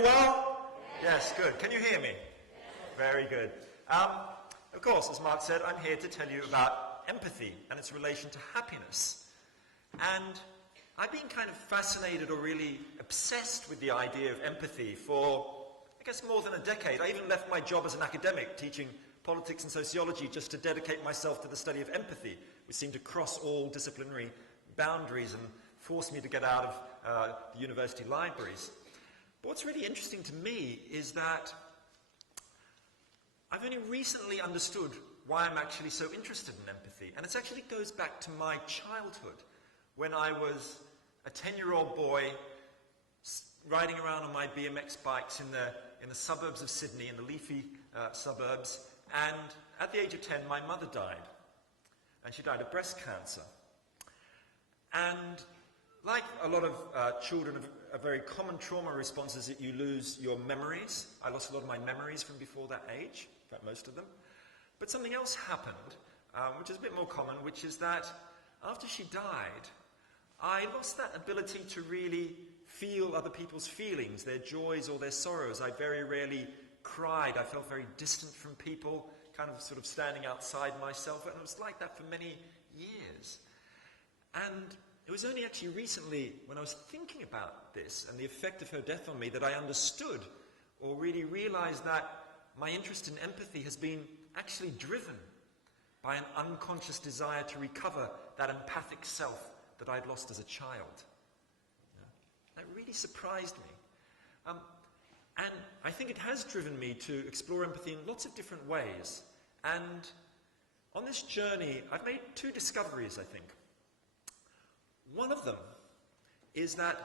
you well? Yes, good. Can you hear me? Very good. Of course, as Mark said, I'm here to tell you about empathy and its relation to happiness. And I've been kind of fascinated or really obsessed with the idea of empathy for, I guess, more than a decade. I even left my job as an academic teaching politics and sociology just to dedicate myself to the study of empathy, which seemed to cross all disciplinary boundaries and force me to get out of the university libraries. But what's really interesting to me is that I've only recently understood why I'm actually so interested in empathy. And it actually goes back to my childhood, when I was a 10-year-old boy riding around on my BMX bikes in the suburbs of Sydney, in the leafy suburbs. And at the age of 10, my mother died. And she died of breast cancer. And like a lot of children, a very common trauma response is that you lose your memories. I lost a lot of my memories from before that age, in fact most of them. But something else happened, which is a bit more common, which is that after she died, I lost that ability to really feel other people's feelings, their joys or their sorrows. I very rarely cried. I felt very distant from people, kind of sort of standing outside myself, and it was like that for many years. And it was only actually recently, when I was thinking about this and the effect of her death on me, that I understood or really realized that my interest in empathy has been actually driven by an unconscious desire to recover that empathic self that I'd lost as a child. That really surprised me. And I think it has driven me to explore empathy in lots of different ways. And on this journey, I've made two discoveries, I think. One of them is that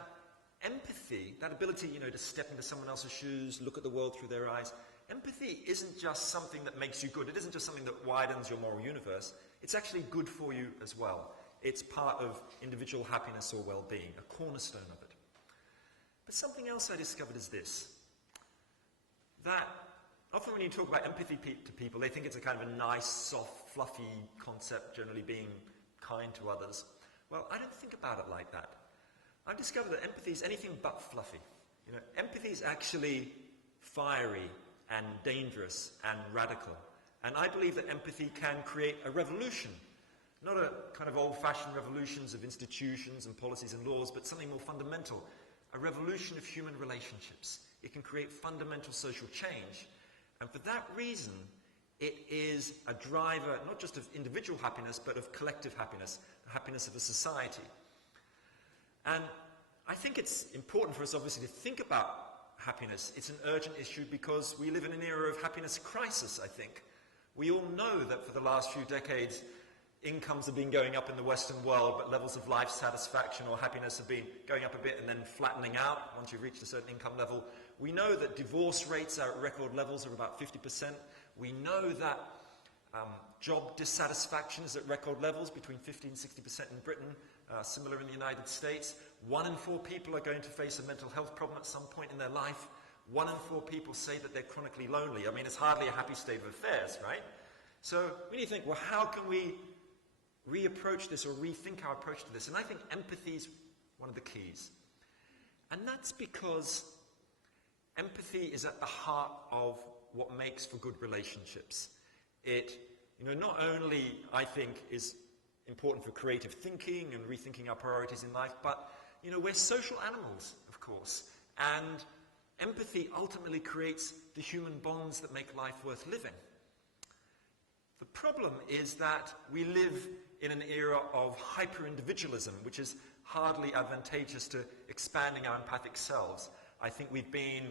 empathy, that ability, to step into someone else's shoes, look at the world through their eyes, empathy isn't just something that makes you good. It isn't just something that widens your moral universe. It's actually good for you as well. It's part of individual happiness or well-being, a cornerstone of it. But something else I discovered is this, that often when you talk about empathy to people, they think it's a kind of a nice, soft, fluffy concept, generally being kind to others. Well, I don't think about it like that. I've discovered that empathy is anything but fluffy. Empathy is actually fiery and dangerous and radical. And I believe that empathy can create a revolution. Not a kind of old-fashioned revolutions of institutions and policies and laws, but something more fundamental. A revolution of human relationships. It can create fundamental social change. And for that reason, it is a driver not just of individual happiness, but of collective happiness, the happiness of a society. And I think it's important for us, obviously, to think about happiness. It's an urgent issue because we live in an era of happiness crisis, I think. We all know that for the last few decades, incomes have been going up in the Western world, but levels of life satisfaction or happiness have been going up a bit and then flattening out once you've reached a certain income level. We know that divorce rates are at record levels of about 50%. We know that job dissatisfaction is at record levels, between 50 and 60% in Britain, similar in the United States. 1 in 4 people are going to face a mental health problem at some point in their life. 1 in 4 people say that they're chronically lonely. I mean, it's hardly a happy state of affairs, right? So we need to think, well, how can we reapproach this or rethink our approach to this? And I think empathy is one of the keys. And that's because empathy is at the heart of what makes for good relationships. It, not only, I think, is important for creative thinking and rethinking our priorities in life, but, we're social animals, of course. And empathy ultimately creates the human bonds that make life worth living. The problem is that we live in an era of hyper-individualism, which is hardly advantageous to expanding our empathic selves. I think we've been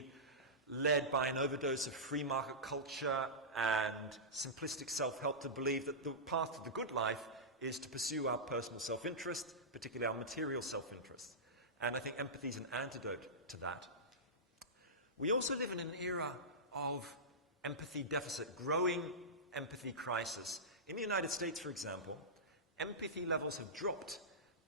led by an overdose of free market culture and simplistic self-help to believe that the path to the good life is to pursue our personal self-interest, particularly our material self-interest. And I think empathy is an antidote to that. We also live in an era of empathy deficit, growing empathy crisis. In the United States, for example, empathy levels have dropped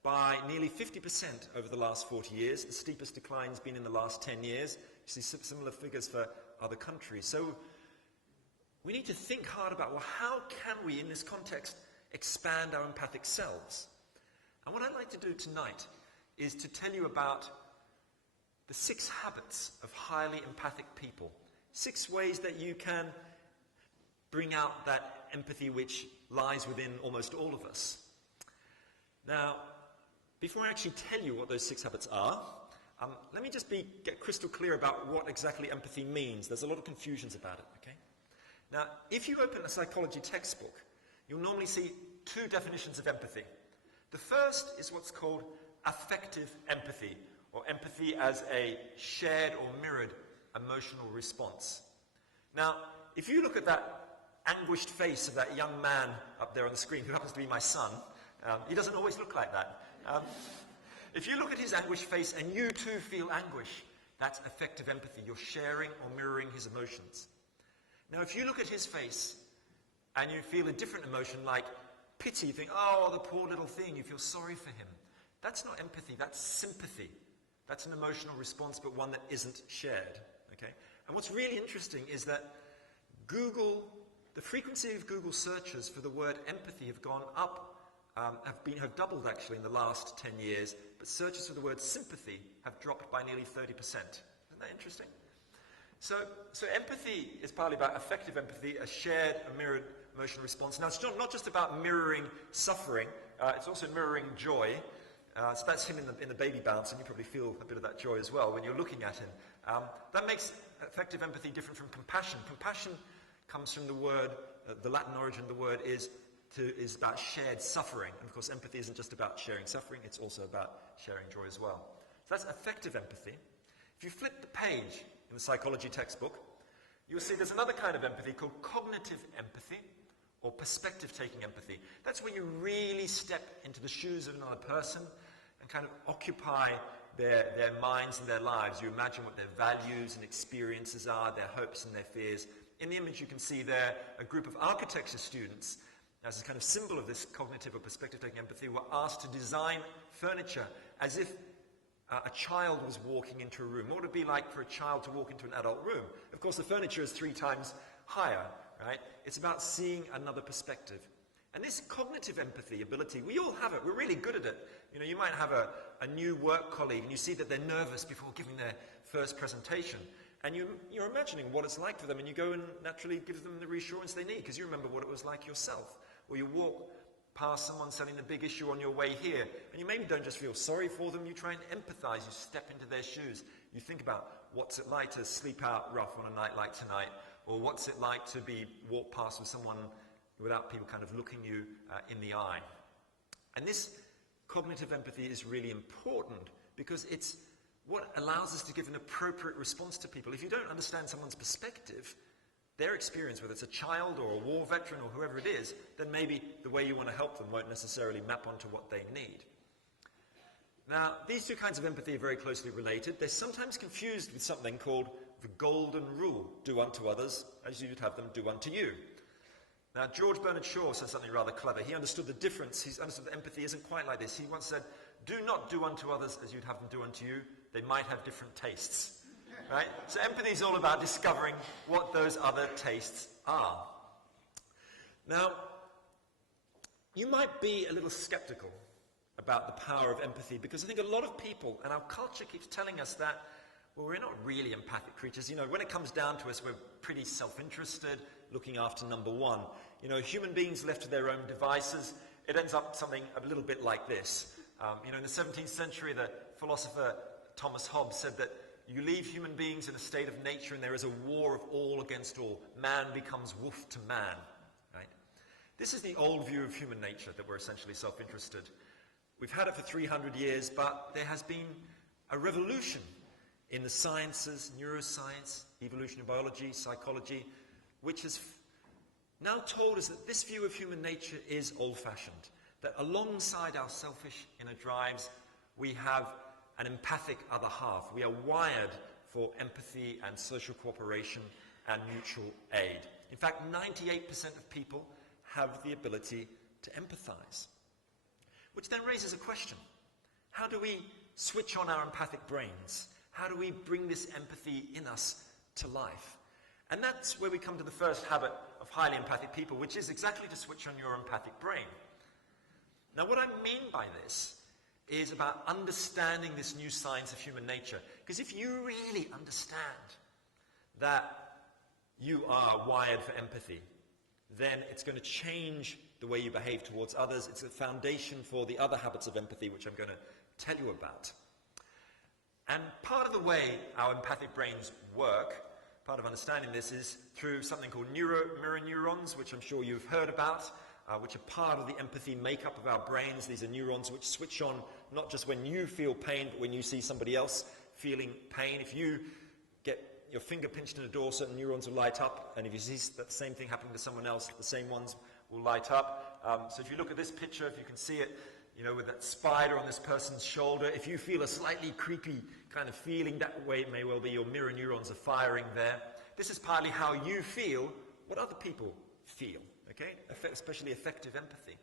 by nearly 50% over the last 40 years. The steepest decline has been in the last 10 years. You see similar figures for other countries. So we need to think hard about, well, how can we, in this context, expand our empathic selves? And what I'd like to do tonight is to tell you about the 6 habits of highly empathic people. 6 ways that you can bring out that empathy which lies within almost all of us. Now, before I actually tell you what those 6 habits are, let me just get crystal clear about what exactly empathy means. There's a lot of confusions about it, okay? Now, if you open a psychology textbook, you'll normally see 2 definitions of empathy. The first is what's called affective empathy, or empathy as a shared or mirrored emotional response. Now, if you look at that anguished face of that young man up there on the screen, who happens to be my son, he doesn't always look like that. If you look at his anguished face and you too feel anguish, that's affective empathy. You're sharing or mirroring his emotions. Now, if you look at his face and you feel a different emotion like pity, you think, oh, the poor little thing, you feel sorry for him. That's not empathy, that's sympathy. That's an emotional response, but one that isn't shared. Okay? And what's really interesting is that the frequency of Google searches for the word empathy have gone up, have doubled actually in the last 10 years, but searches for the word sympathy have dropped by nearly 30%. Isn't that interesting? So empathy is partly about affective empathy, a shared, a mirrored emotional response. Now, it's not just about mirroring suffering, it's also mirroring joy. So that's him in the baby bounce, and you probably feel a bit of that joy as well when you're looking at him. That makes affective empathy different from compassion. Compassion comes from the word, the Latin origin of the word is about shared suffering. And of course, empathy isn't just about sharing suffering, it's also about sharing joy as well. So that's affective empathy. If you flip the page in the psychology textbook, you'll see there's another kind of empathy called cognitive empathy, or perspective-taking empathy. That's where you really step into the shoes of another person and kind of occupy their minds and their lives. You imagine what their values and experiences are, their hopes and their fears. In the image you can see there a group of architecture students, as a kind of symbol of this cognitive or perspective-taking empathy, were asked to design furniture as if a child was walking into a room. What would it be like for a child to walk into an adult room? Of course, the furniture is 3 times higher, right? It's about seeing another perspective. And this cognitive empathy ability, we all have it. We're really good at it. You know, you might have a new work colleague and you see that they're nervous before giving their first presentation. And you're imagining what it's like for them, and you go and naturally give them the reassurance they need because you remember what it was like yourself. Or you walk past someone selling the big issue on your way here, and you maybe don't just feel sorry for them, you try and empathize, you step into their shoes. You think about what's it like to sleep out rough on a night like tonight, or what's it like to be walked past with someone without people kind of looking you in the eye. And this cognitive empathy is really important because it's what allows us to give an appropriate response to people. If you don't understand someone's perspective, their experience, whether it's a child or a war veteran or whoever it is, then maybe the way you want to help them won't necessarily map onto what they need. Now, these 2 kinds of empathy are very closely related. They're sometimes confused with something called the golden rule: do unto others as you'd have them do unto you. Now, George Bernard Shaw said something rather clever. He understood the difference. He understood that empathy isn't quite like this. He once said, do not do unto others as you'd have them do unto you. They might have different tastes. Right? So empathy is all about discovering what those other tastes are. Now, you might be a little skeptical about the power of empathy because I think a lot of people, and our culture keeps telling us that, well, we're not really empathic creatures. You know, when it comes down to us, we're pretty self-interested, looking after number one. You know, human beings left to their own devices, it ends up something a little bit like this. You know, in the 17th century, the philosopher Thomas Hobbes said that you leave human beings in a state of nature and there is a war of all against all. Man becomes wolf to man. Right? This is the old view of human nature, that we're essentially self-interested. We've had it for 300 years, but there has been a revolution in the sciences, neuroscience, evolutionary biology, psychology, which has now told us that this view of human nature is old-fashioned, that alongside our selfish inner drives, we have an empathic other half. We are wired for empathy and social cooperation and mutual aid. In fact, 98% of people have the ability to empathize. Which then raises a question. How do we switch on our empathic brains? How do we bring this empathy in us to life? And that's where we come to the first habit of highly empathic people, which is exactly to switch on your empathic brain. Now, what I mean by this is about understanding this new science of human nature. Because if you really understand that you are wired for empathy, then it's going to change the way you behave towards others. It's a foundation for the other habits of empathy, which I'm going to tell you about. And part of the way our empathic brains work, part of understanding this, is through something called mirror neurons, which I'm sure you've heard about, which are part of the empathy makeup of our brains. These are neurons which switch on not just when you feel pain, but when you see somebody else feeling pain. If you get your finger pinched in a door, certain neurons will light up, and if you see that same thing happening to someone else, the same ones will light up. So if you look at this picture, if you can see it, with that spider on this person's shoulder, if you feel a slightly creepy kind of feeling, that way it may well be your mirror neurons are firing there. This is partly how you feel what other people feel, okay? Especially effective empathy.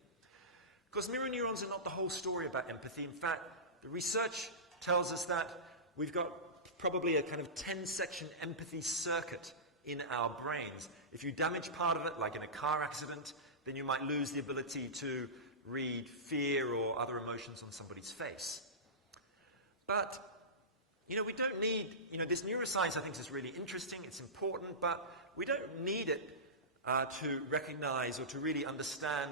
Because mirror neurons are not the whole story about empathy. In fact, the research tells us that we've got probably a kind of 10-section empathy circuit in our brains. If you damage part of it, like in a car accident, then you might lose the ability to read fear or other emotions on somebody's face. But, we don't need, this neuroscience I think is really interesting, it's important, but we don't need it to recognize or to really understand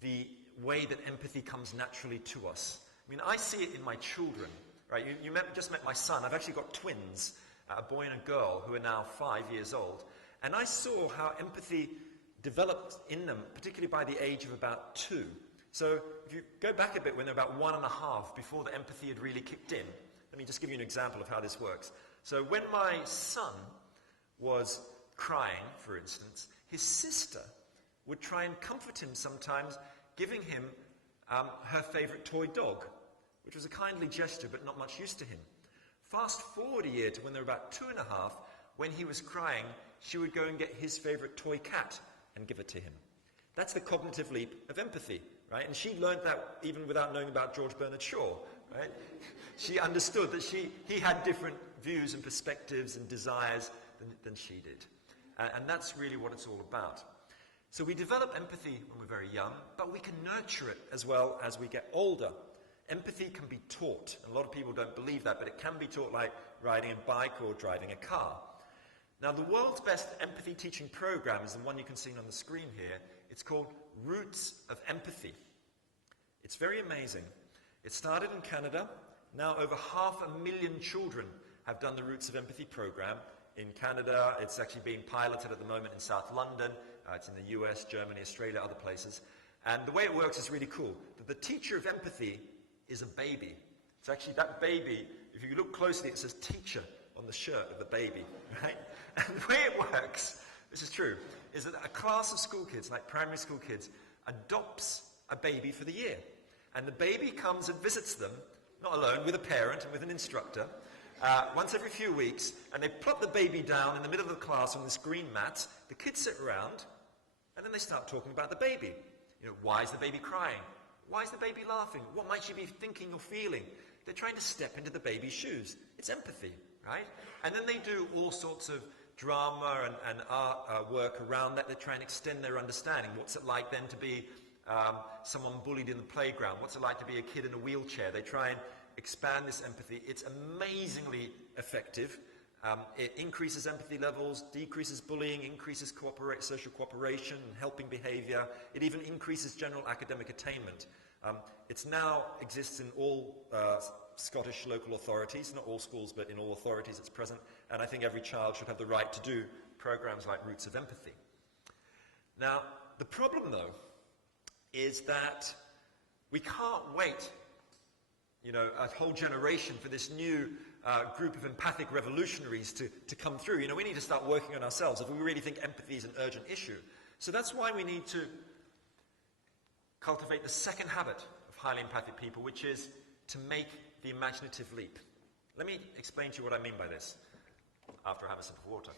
the way that empathy comes naturally to us. I see it in my children, right? You just met my son. I've actually got twins, a boy and a girl, who are now 5 years old. And I saw how empathy developed in them, particularly by the age of about 2. So if you go back a bit, when they're about 1.5, before the empathy had really kicked in, let me just give you an example of how this works. So when my son was crying, for instance, his sister would try and comfort him sometimes, giving him her favorite toy dog, which was a kindly gesture but not much use to him. Fast forward a year to when they were about 2.5, when he was crying, she would go and get his favorite toy cat and give it to him. That's the cognitive leap of empathy, right? And she learned that even without knowing about George Bernard Shaw, right? She understood that he had different views and perspectives and desires than she did. And that's really what it's all about. So we develop empathy when we're very young, but we can nurture it as well as we get older. Empathy can be taught. And a lot of people don't believe that, but it can be taught like riding a bike or driving a car. Now, the world's best empathy teaching program is the one you can see on the screen here. It's called Roots of Empathy. It's very amazing. It started in Canada. Now over 500,000 children have done the Roots of Empathy program. In Canada, it's actually being piloted at the moment in South London. It's in the US, Germany, Australia, other places. And the way it works is really cool. The teacher of empathy is a baby. It's actually that baby, if you look closely, it says teacher on the shirt of the baby, right? And the way it works, this is true, is that a class of school kids, like primary school kids, adopts a baby for the year. And the baby comes and visits them, not alone, with a parent and with an instructor, once every few weeks, and they plop the baby down in the middle of the class on this green mat. The kids sit around, and then they start talking about the baby. Why is the baby crying? Why is the baby laughing? What might she be thinking or feeling? They're trying to step into the baby's shoes. It's empathy, right? And then they do all sorts of drama and art work around that. They try and extend their understanding. What's it like then to be someone bullied in the playground? What's it like to be a kid in a wheelchair? They try and expand this empathy. It's amazingly effective. It increases empathy levels, decreases bullying, increases social cooperation and helping behavior. It even increases general academic attainment. It now exists in all Scottish local authorities, not all schools, but in all authorities it's present. And I think every child should have the right to do programs like Roots of Empathy. Now, the problem, though, is that we can't wait, a whole generation for this new group of empathic revolutionaries to come through. We need to start working on ourselves if we really think empathy is an urgent issue. So that's why we need to cultivate the second habit of highly empathic people, which is to make the imaginative leap. Let me explain to you what I mean by this after I have a sip of water.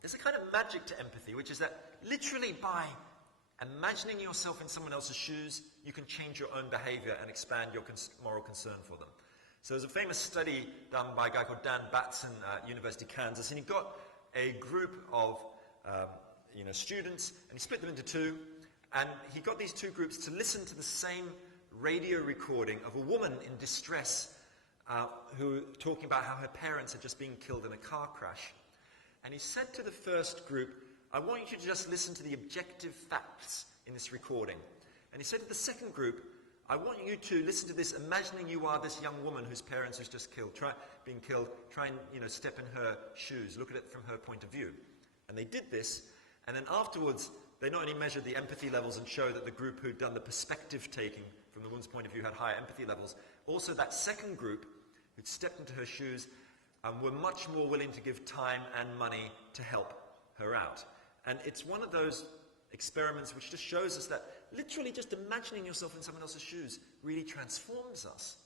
There's a kind of magic to empathy, which is that literally by imagining yourself in someone else's shoes, you can change your own behavior and expand your moral concern for them. So there's a famous study done by a guy called Dan Batson at University of Kansas, and he got a group of students, and he split them into two, And he got these two groups to listen to the same radio recording of a woman in distress who talking about how her parents had just been killed in a car crash. And he said to the first group, I want you to just listen to the objective facts in this recording. And he said to the second group, I want you to listen to this, imagining you are this young woman whose parents was just killed, being killed, try and step in her shoes, look at it from her point of view. And they did this, and then afterwards, they not only measured the empathy levels and showed that the group who'd done the perspective taking from the woman's point of view had higher empathy levels, also that second group who'd stepped into her shoes were much more willing to give time and money to help her out. And it's one of those experiments which just shows us that literally just imagining yourself in someone else's shoes really transforms us.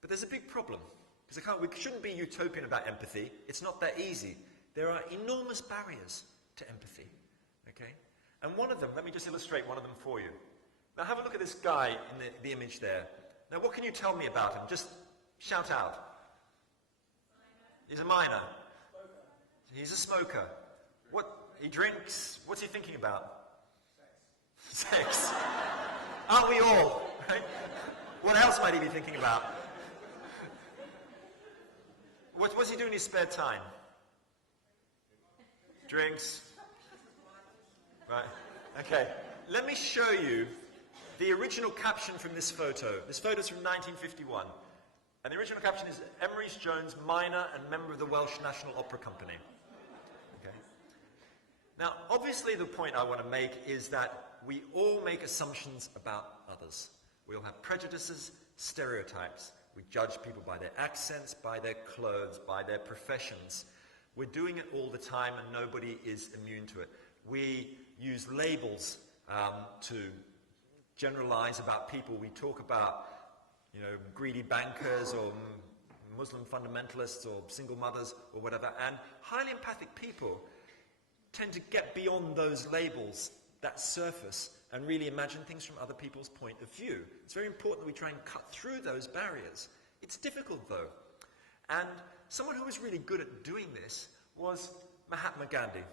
But there's a big problem, because we shouldn't be utopian about empathy. It's not that easy. There are enormous barriers to empathy. Okay? And one of them, let me just illustrate one of them for you. Now have a look at this guy in the image there. Now what can you tell me about him? Just shout out. He's a miner. He's a smoker. What? He drinks. What's he thinking about? Sex. Aren't we all? Right? What else might he be thinking about? What's he doing in his spare time? Drinks. Right. Okay. Let me show you the original caption from this photo. This photo's from 1951. And the original caption is Emery Jones, miner and member of the Welsh National Opera Company. Okay. Now, obviously the point I want to make is that we all make assumptions about others. We all have prejudices, stereotypes. We judge people by their accents, by their clothes, by their professions. We're doing it all the time and nobody is immune to it. We use labels to generalize about people. We talk about greedy bankers or Muslim fundamentalists or single mothers or whatever. And highly empathic people tend to get beyond those labels, that surface, and really imagine things from other people's point of view. It's very important that we try and cut through those barriers. It's difficult though. And someone who was really good at doing this was Mahatma Gandhi,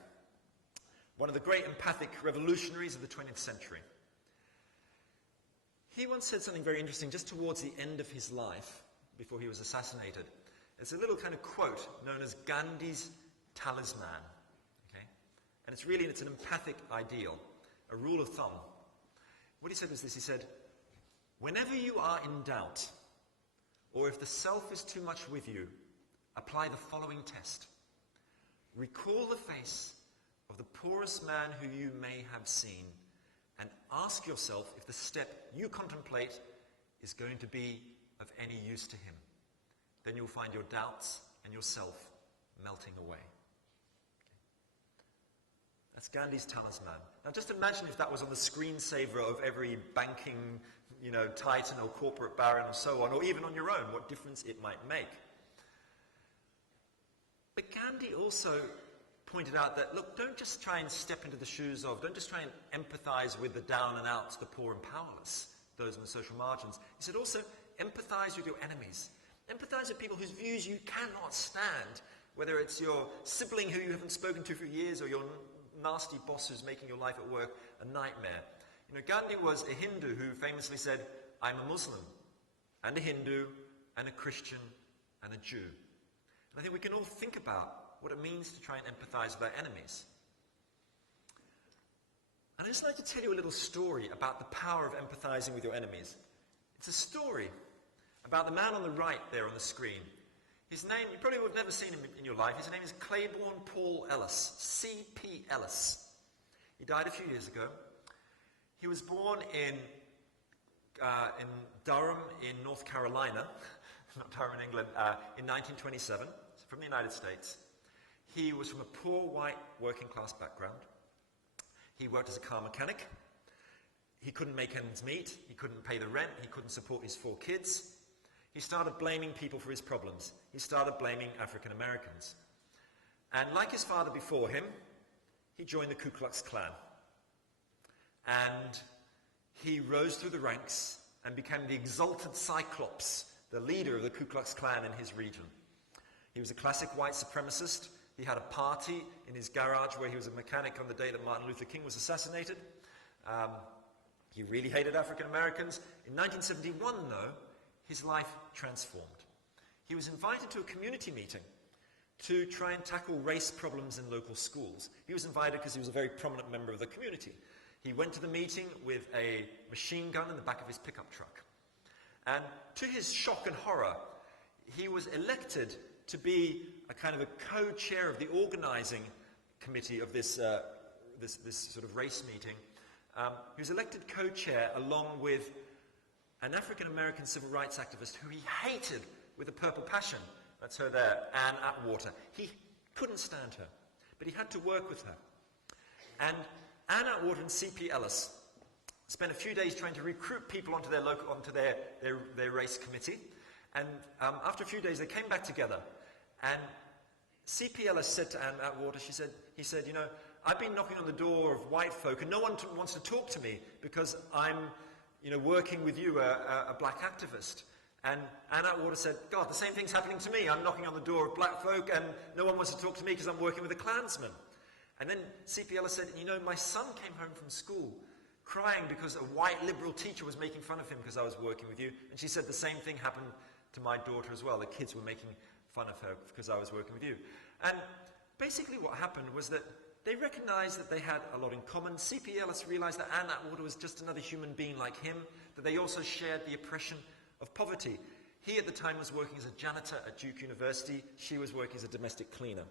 one of the great empathic revolutionaries of the 20th century. He once said something very interesting just towards the end of his life, before he was assassinated. It's a little kind of quote known as Gandhi's talisman. Okay? And it's an empathic ideal, a rule of thumb. What he said was this, he said, whenever you are in doubt, or if the self is too much with you, apply the following test. Recall the face of the poorest man who you may have seen, and ask yourself if the step you contemplate is going to be of any use to him. Then you'll find your doubts and yourself melting away. That's Gandhi's talisman. Now just imagine if that was on the screensaver of every banking, titan or corporate baron and so on, or even on your own, what difference it might make. But Gandhi also pointed out that, look, don't just try and step into the shoes of, don't just try and empathize with the down and out, the poor and powerless, those on the social margins. He said also, empathize with your enemies. Empathize with people whose views you cannot stand, whether it's your sibling who you haven't spoken to for years or your nasty boss who's making your life at work a nightmare. Gandhi was a Hindu who famously said, I'm a Muslim, and a Hindu, and a Christian, and a Jew. And I think we can all think about what it means to try and empathize with our enemies. And I'd just like to tell you a little story about the power of empathizing with your enemies. It's a story about the man on the right there on the screen. His name, you probably would have never seen him in your life. His name is Claiborne Paul Ellis, C.P. Ellis. He died a few years ago. He was born in Durham in North Carolina, not Durham in England, in 1927, from the United States. He was from a poor white working class background. He worked as a car mechanic. He couldn't make ends meet. He couldn't pay the rent. He couldn't support his 4 kids. He started blaming people for his problems. He started blaming African Americans. And like his father before him, he joined the Ku Klux Klan. And he rose through the ranks and became the exalted Cyclops, the leader of the Ku Klux Klan in his region. He was a classic white supremacist. He had a party in his garage where he was a mechanic on the day that Martin Luther King was assassinated. He really hated African Americans. In 1971, though, his life transformed. He was invited to a community meeting to try and tackle race problems in local schools. He was invited because he was a very prominent member of the community. He went to the meeting with a machine gun in the back of his pickup truck. And to his shock and horror, he was elected to be a kind of a co-chair of the organizing committee of this sort of race meeting. He was elected co-chair along with an African-American civil rights activist who he hated with a purple passion. That's her there, Anne Atwater. He couldn't stand her, but he had to work with her. And Anne Atwater and C.P. Ellis spent a few days trying to recruit people onto their race committee. And after a few days, they came back together. And C.P. Ellis said to Anne Atwater, he said, you know, I've been knocking on the door of white folk, and no one wants to talk to me because I'm, you know, working with you, a black activist. And Anne Atwater said, God, the same thing's happening to me. I'm knocking on the door of black folk, and no one wants to talk to me because I'm working with a Klansman. And then C.P. Ellis said, you know, my son came home from school crying because a white liberal teacher was making fun of him because I was working with you. And she said the same thing happened to my daughter as well. The kids were making fun of her because I was working with you. And basically what happened was that they recognized that they had a lot in common. C.P. Ellis realized that Anne Atwater was just another human being like him, that they also shared the oppression of poverty. He at the time was working as a janitor at Duke University. She was working as a domestic cleaner.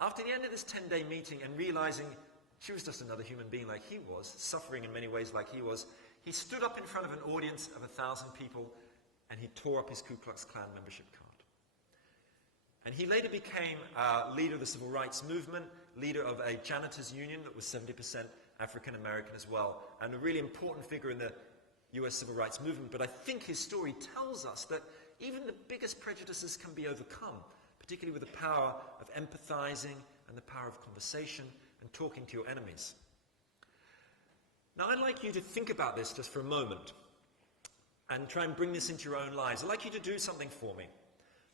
After the end of this 10-day meeting and realizing she was just another human being like he was, suffering in many ways like he was, he stood up in front of an audience of 1,000 people and he tore up his Ku Klux Klan membership card. And he later became leader of the civil rights movement, leader of a janitors union that was 70% African American as well, and a really important figure in the US civil rights movement. But I think his story tells us that even the biggest prejudices can be overcome, particularly with the power of empathizing and the power of conversation and talking to your enemies. Now, I'd like you to think about this just for a moment and try and bring this into your own lives. I'd like you to do something for me.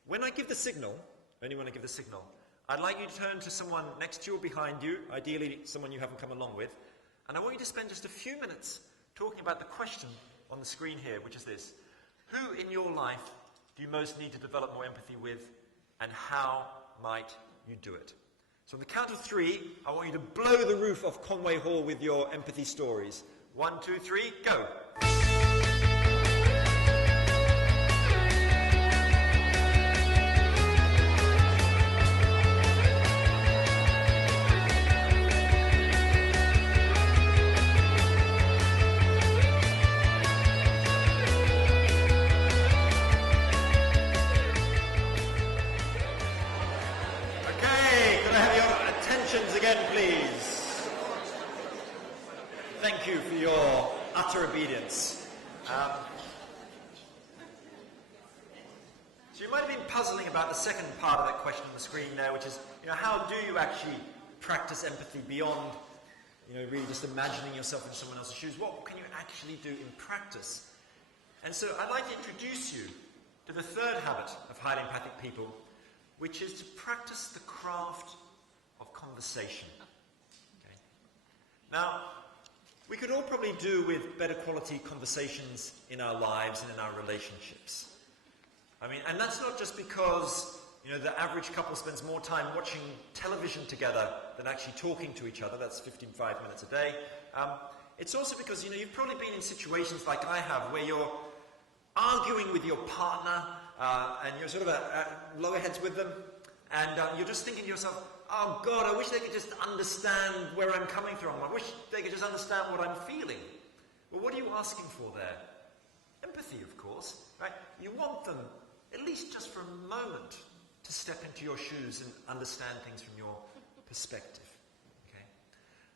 When I give the signal, only when I give the signal, I'd like you to turn to someone next to you or behind you, ideally someone you haven't come along with, and I want you to spend just a few minutes talking about the question on the screen here, which is this: who in your life do you most need to develop more empathy with, and how might you do it? So on the count of 3, I want you to blow the roof off Conway Hall with your empathy stories. 1, 2, 3, go! Thank you for your utter obedience. So you might have been puzzling about the second part of that question on the screen there, which is, you know, how do you actually practice empathy beyond, you know, really just imagining yourself in someone else's shoes? What can you actually do in practice? And so I'd like to introduce you to the third habit of highly empathic people, which is to practice the craft of conversation. Okay? Now, we could all probably do with better quality conversations in our lives and in our relationships. I mean, and that's not just because, you know, the average couple spends more time watching television together than actually talking to each other. That's 5 minutes a day. It's also because, you know, you've probably been in situations like I have where you're arguing with your partner and you're sort of at loggerheads with them, and you're just thinking to yourself, oh God, I wish they could just understand where I'm coming from. I wish they could just understand what I'm feeling. Well, what are you asking for there? Empathy, of course, right? You want them, at least just for a moment, to step into your shoes and understand things from your perspective. Okay?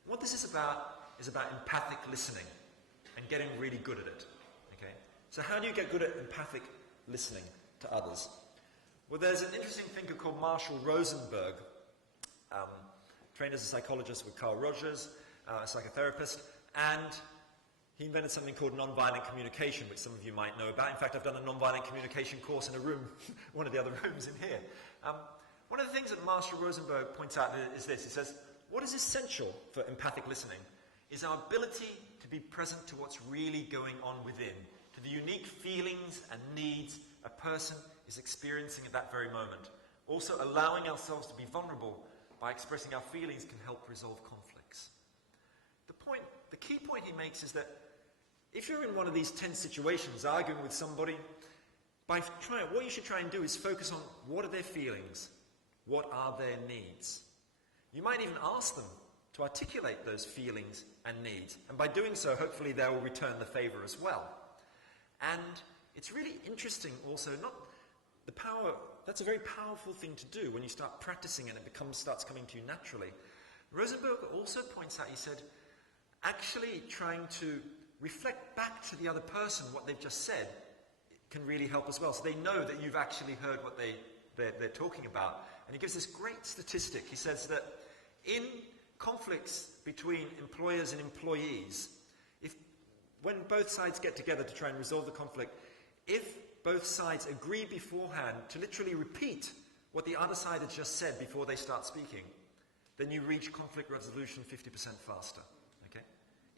What this is about empathic listening and getting really good at it. Okay? So how do you get good at empathic listening to others? Well, there's an interesting thinker called Marshall Rosenberg, trained as a psychologist with Carl Rogers, a psychotherapist, and he invented something called nonviolent communication, which some of you might know about. In fact, I've done a nonviolent communication course in a room, one of the other rooms in here. One of the things that Marshall Rosenberg points out is this. He says, what is essential for empathic listening is our ability to be present to what's really going on within, to the unique feelings and needs a person is experiencing at that very moment. Also, allowing ourselves to be vulnerable by expressing our feelings can help resolve conflicts. The key point he makes is that if you're in one of these tense situations, arguing with somebody, what you should try and do is focus on what are their feelings, what are their needs. You might even ask them to articulate those feelings and needs, and by doing so, hopefully they will return the favor as well. And it's really interesting also, that's a very powerful thing to do when you start practicing and it starts coming to you naturally. Rosenberg also points out, he said, actually trying to reflect back to the other person what they've just said can really help as well. So they know that you've actually heard what they're talking about. And he gives this great statistic. He says that in conflicts between employers and employees, when both sides get together to try and resolve the conflict, if both sides agree beforehand to literally repeat what the other side has just said before they start speaking, then you reach conflict resolution 50% faster. Okay?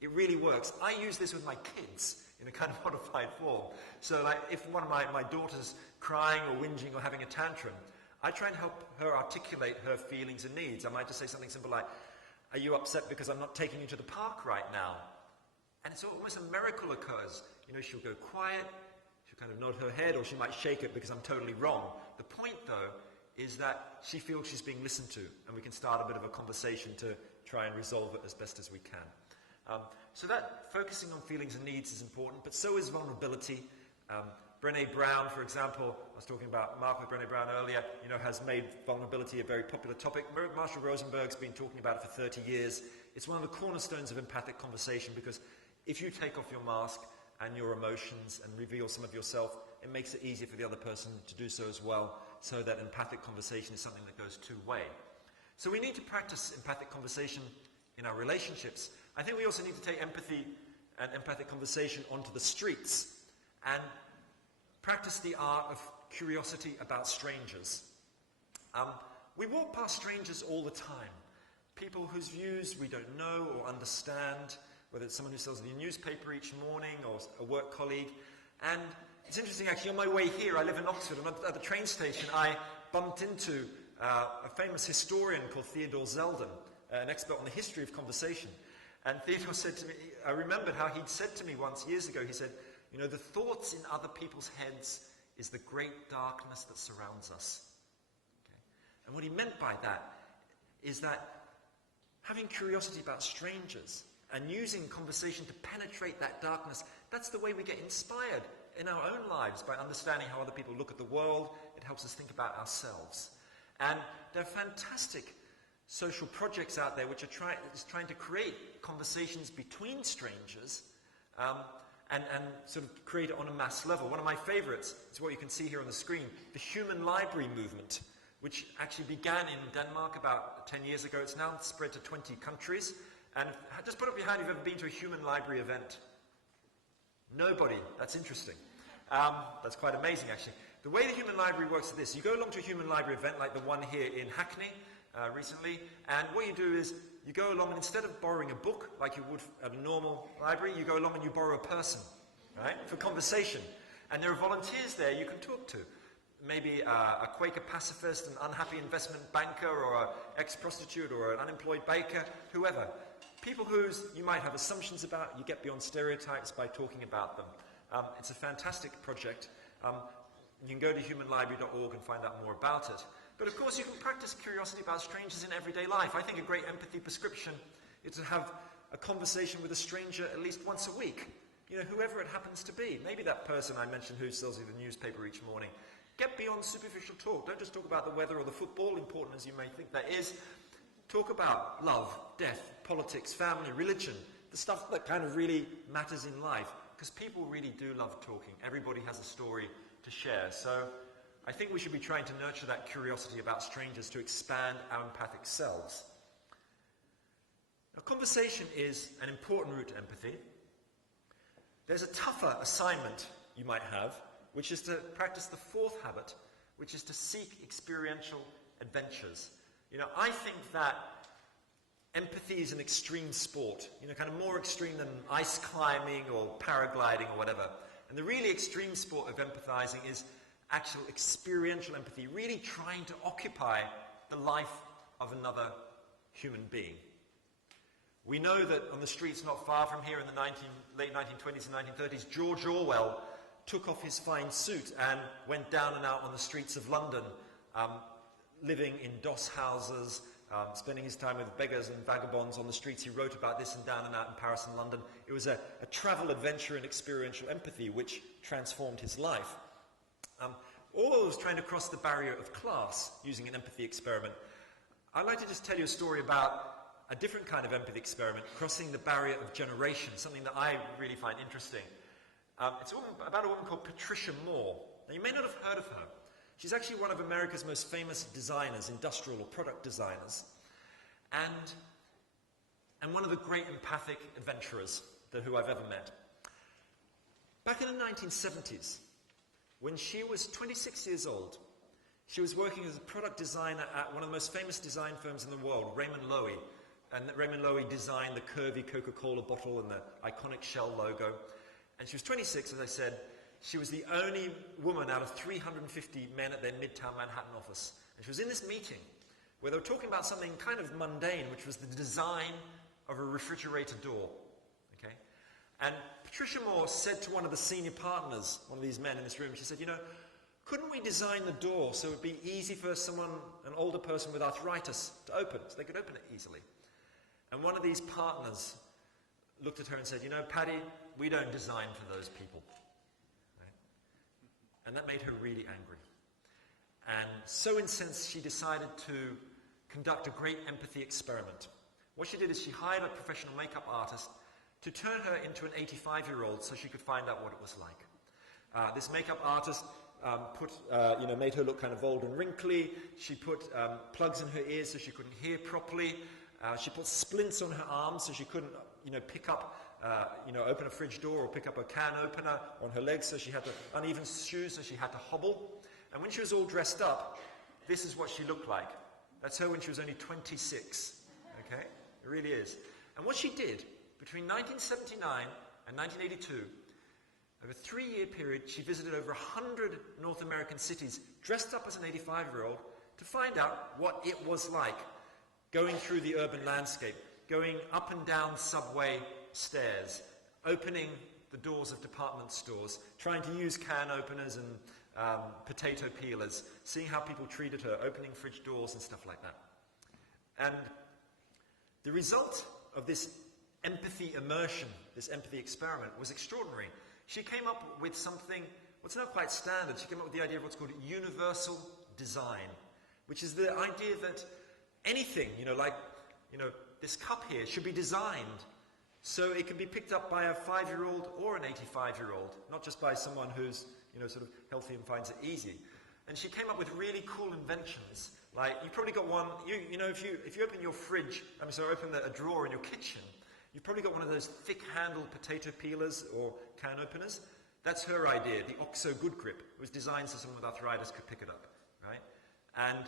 It really works. I use this with my kids in a kind of modified form. So like if one of my daughter's crying or whinging or having a tantrum, I try and help her articulate her feelings and needs. I might just say something simple like, "Are you upset because I'm not taking you to the park right now?" And it's almost a miracle occurs. She'll go quiet, she'll kind of nod her head, or she might shake it because I'm totally wrong. The point, though, is that she feels she's being listened to, and we can start a bit of a conversation to try and resolve it as best as we can. So that focusing on feelings and needs is important, but so is vulnerability. Brené Brown, for example, I was talking about Mark with Brené Brown earlier, has made vulnerability a very popular topic. Marshall Rosenberg's been talking about it for 30 years. It's one of the cornerstones of empathic conversation because if you take off your mask and your emotions and reveal some of yourself, it makes it easier for the other person to do so as well, so that empathic conversation is something that goes two-way. So we need to practice empathic conversation in our relationships. I think we also need to take empathy and empathic conversation onto the streets and practice the art of curiosity about strangers. We walk past strangers all the time. People whose views we don't know or understand, whether it's someone who sells the newspaper each morning or a work colleague. And it's interesting, actually, on my way here, I live in Oxford, and at the train station, I bumped into a famous historian called Theodore Zeldin, an expert on the history of conversation. And Theodore said to me, I remembered how he'd said to me once years ago, he said, the thoughts in other people's heads is the great darkness that surrounds us. Okay? And what he meant by that is that having curiosity about strangers and using conversation to penetrate that darkness, that's the way we get inspired in our own lives, by understanding how other people look at the world. It helps us think about ourselves. And there are fantastic social projects out there which are trying to create conversations between strangers and sort of create it on a mass level. One of my favorites is what you can see here on the screen, the Human Library movement, which actually began in Denmark about 10 years ago. It's now spread to 20 countries. And just put up your hand if you've ever been to a Human Library event. Nobody. That's interesting. That's quite amazing, actually. The way the Human Library works is this. You go along to a Human Library event like the one here in Hackney recently, and what you do is you go along and instead of borrowing a book like you would at a normal library, you go along and you borrow a person, right, for conversation. And there are volunteers there you can talk to. Maybe a Quaker pacifist, an unhappy investment banker, or an ex-prostitute, or an unemployed baker, whoever. People whose you might have assumptions about, you get beyond stereotypes by talking about them. It's a fantastic project. You can go to humanlibrary.org and find out more about it. But of course you can practice curiosity about strangers in everyday life. I think a great empathy prescription is to have a conversation with a stranger at least once a week. Whoever it happens to be. Maybe that person I mentioned who sells you the newspaper each morning. Get beyond superficial talk. Don't just talk about the weather or the football, important as you may think that is. Talk about love, death, politics, family, religion, the stuff that kind of really matters in life. Because people really do love talking. Everybody has a story to share. So I think we should be trying to nurture that curiosity about strangers to expand our empathic selves. Now, conversation is an important route to empathy. There's a tougher assignment you might have, which is to practice the fourth habit, which is to seek experiential adventures. I think that empathy is an extreme sport, kind of more extreme than ice climbing or paragliding or whatever. And the really extreme sport of empathizing is actual experiential empathy, really trying to occupy the life of another human being. We know that on the streets not far from here in the late 1920s and 1930s, George Orwell took off his fine suit and went down and out on the streets of London, living in doss houses, spending his time with beggars and vagabonds on the streets. He wrote about this and down and out in Paris and London. It was a travel adventure in experiential empathy which transformed his life. Orwell was trying to cross the barrier of class using an empathy experiment. I'd like to just tell you a story about a different kind of empathy experiment, crossing the barrier of generation, something that I really find interesting. It's about a woman called Patricia Moore. Now, you may not have heard of her. She's actually one of America's most famous designers, industrial or product designers, and one of the great empathic adventurers who I've ever met. Back in the 1970s, when she was 26 years old, she was working as a product designer at one of the most famous design firms in the world, Raymond Loewy. And Raymond Loewy designed the curvy Coca-Cola bottle and the iconic Shell logo. And she was 26, as I said. She was the only woman out of 350 men at their Midtown Manhattan office. And she was in this meeting where they were talking about something kind of mundane, which was the design of a refrigerator door. Okay? And Patricia Moore said to one of the senior partners, one of these men in this room, she said, couldn't we design the door so it would be easy for an older person with arthritis to open, so they could open it easily? And one of these partners looked at her and said, Patty, we don't design for those people. Right? And that made her really angry. And so incensed, she decided to conduct a great empathy experiment. What she did is she hired a professional makeup artist to turn her into an 85-year-old so she could find out what it was like. This makeup artist made her look kind of old and wrinkly. She put plugs in her ears so she couldn't hear properly. She put splints on her arms so she couldn't, pick up, open a fridge door or pick up a can opener. On her legs, so she had uneven shoes, so she had to hobble. And when she was all dressed up, this is what she looked like. That's her when she was only 26. Okay? It really is. And what she did, between 1979 and 1982, over a 3-year period, she visited over 100 North American cities, dressed up as an 85-year-old, to find out what it was like going through the urban landscape, going up and down subway stairs, opening the doors of department stores, trying to use can openers and potato peelers, seeing how people treated her, opening fridge doors and stuff like that. And the result of this empathy immersion, this empathy experiment, was extraordinary. She came up with something, what's not quite standard. She came up with the idea of what's called universal design, which is the idea that anything, this cup here should be designed so it can be picked up by a 5-year-old or an 85-year-old, not just by someone who's, sort of healthy and finds it easy. And she came up with really cool inventions. Like, you probably got one, if you open your fridge, open a drawer in your kitchen, you've probably got one of those thick-handled potato peelers or can openers. That's her idea, the OXO Good Grip. It was designed so someone with arthritis could pick it up, right? And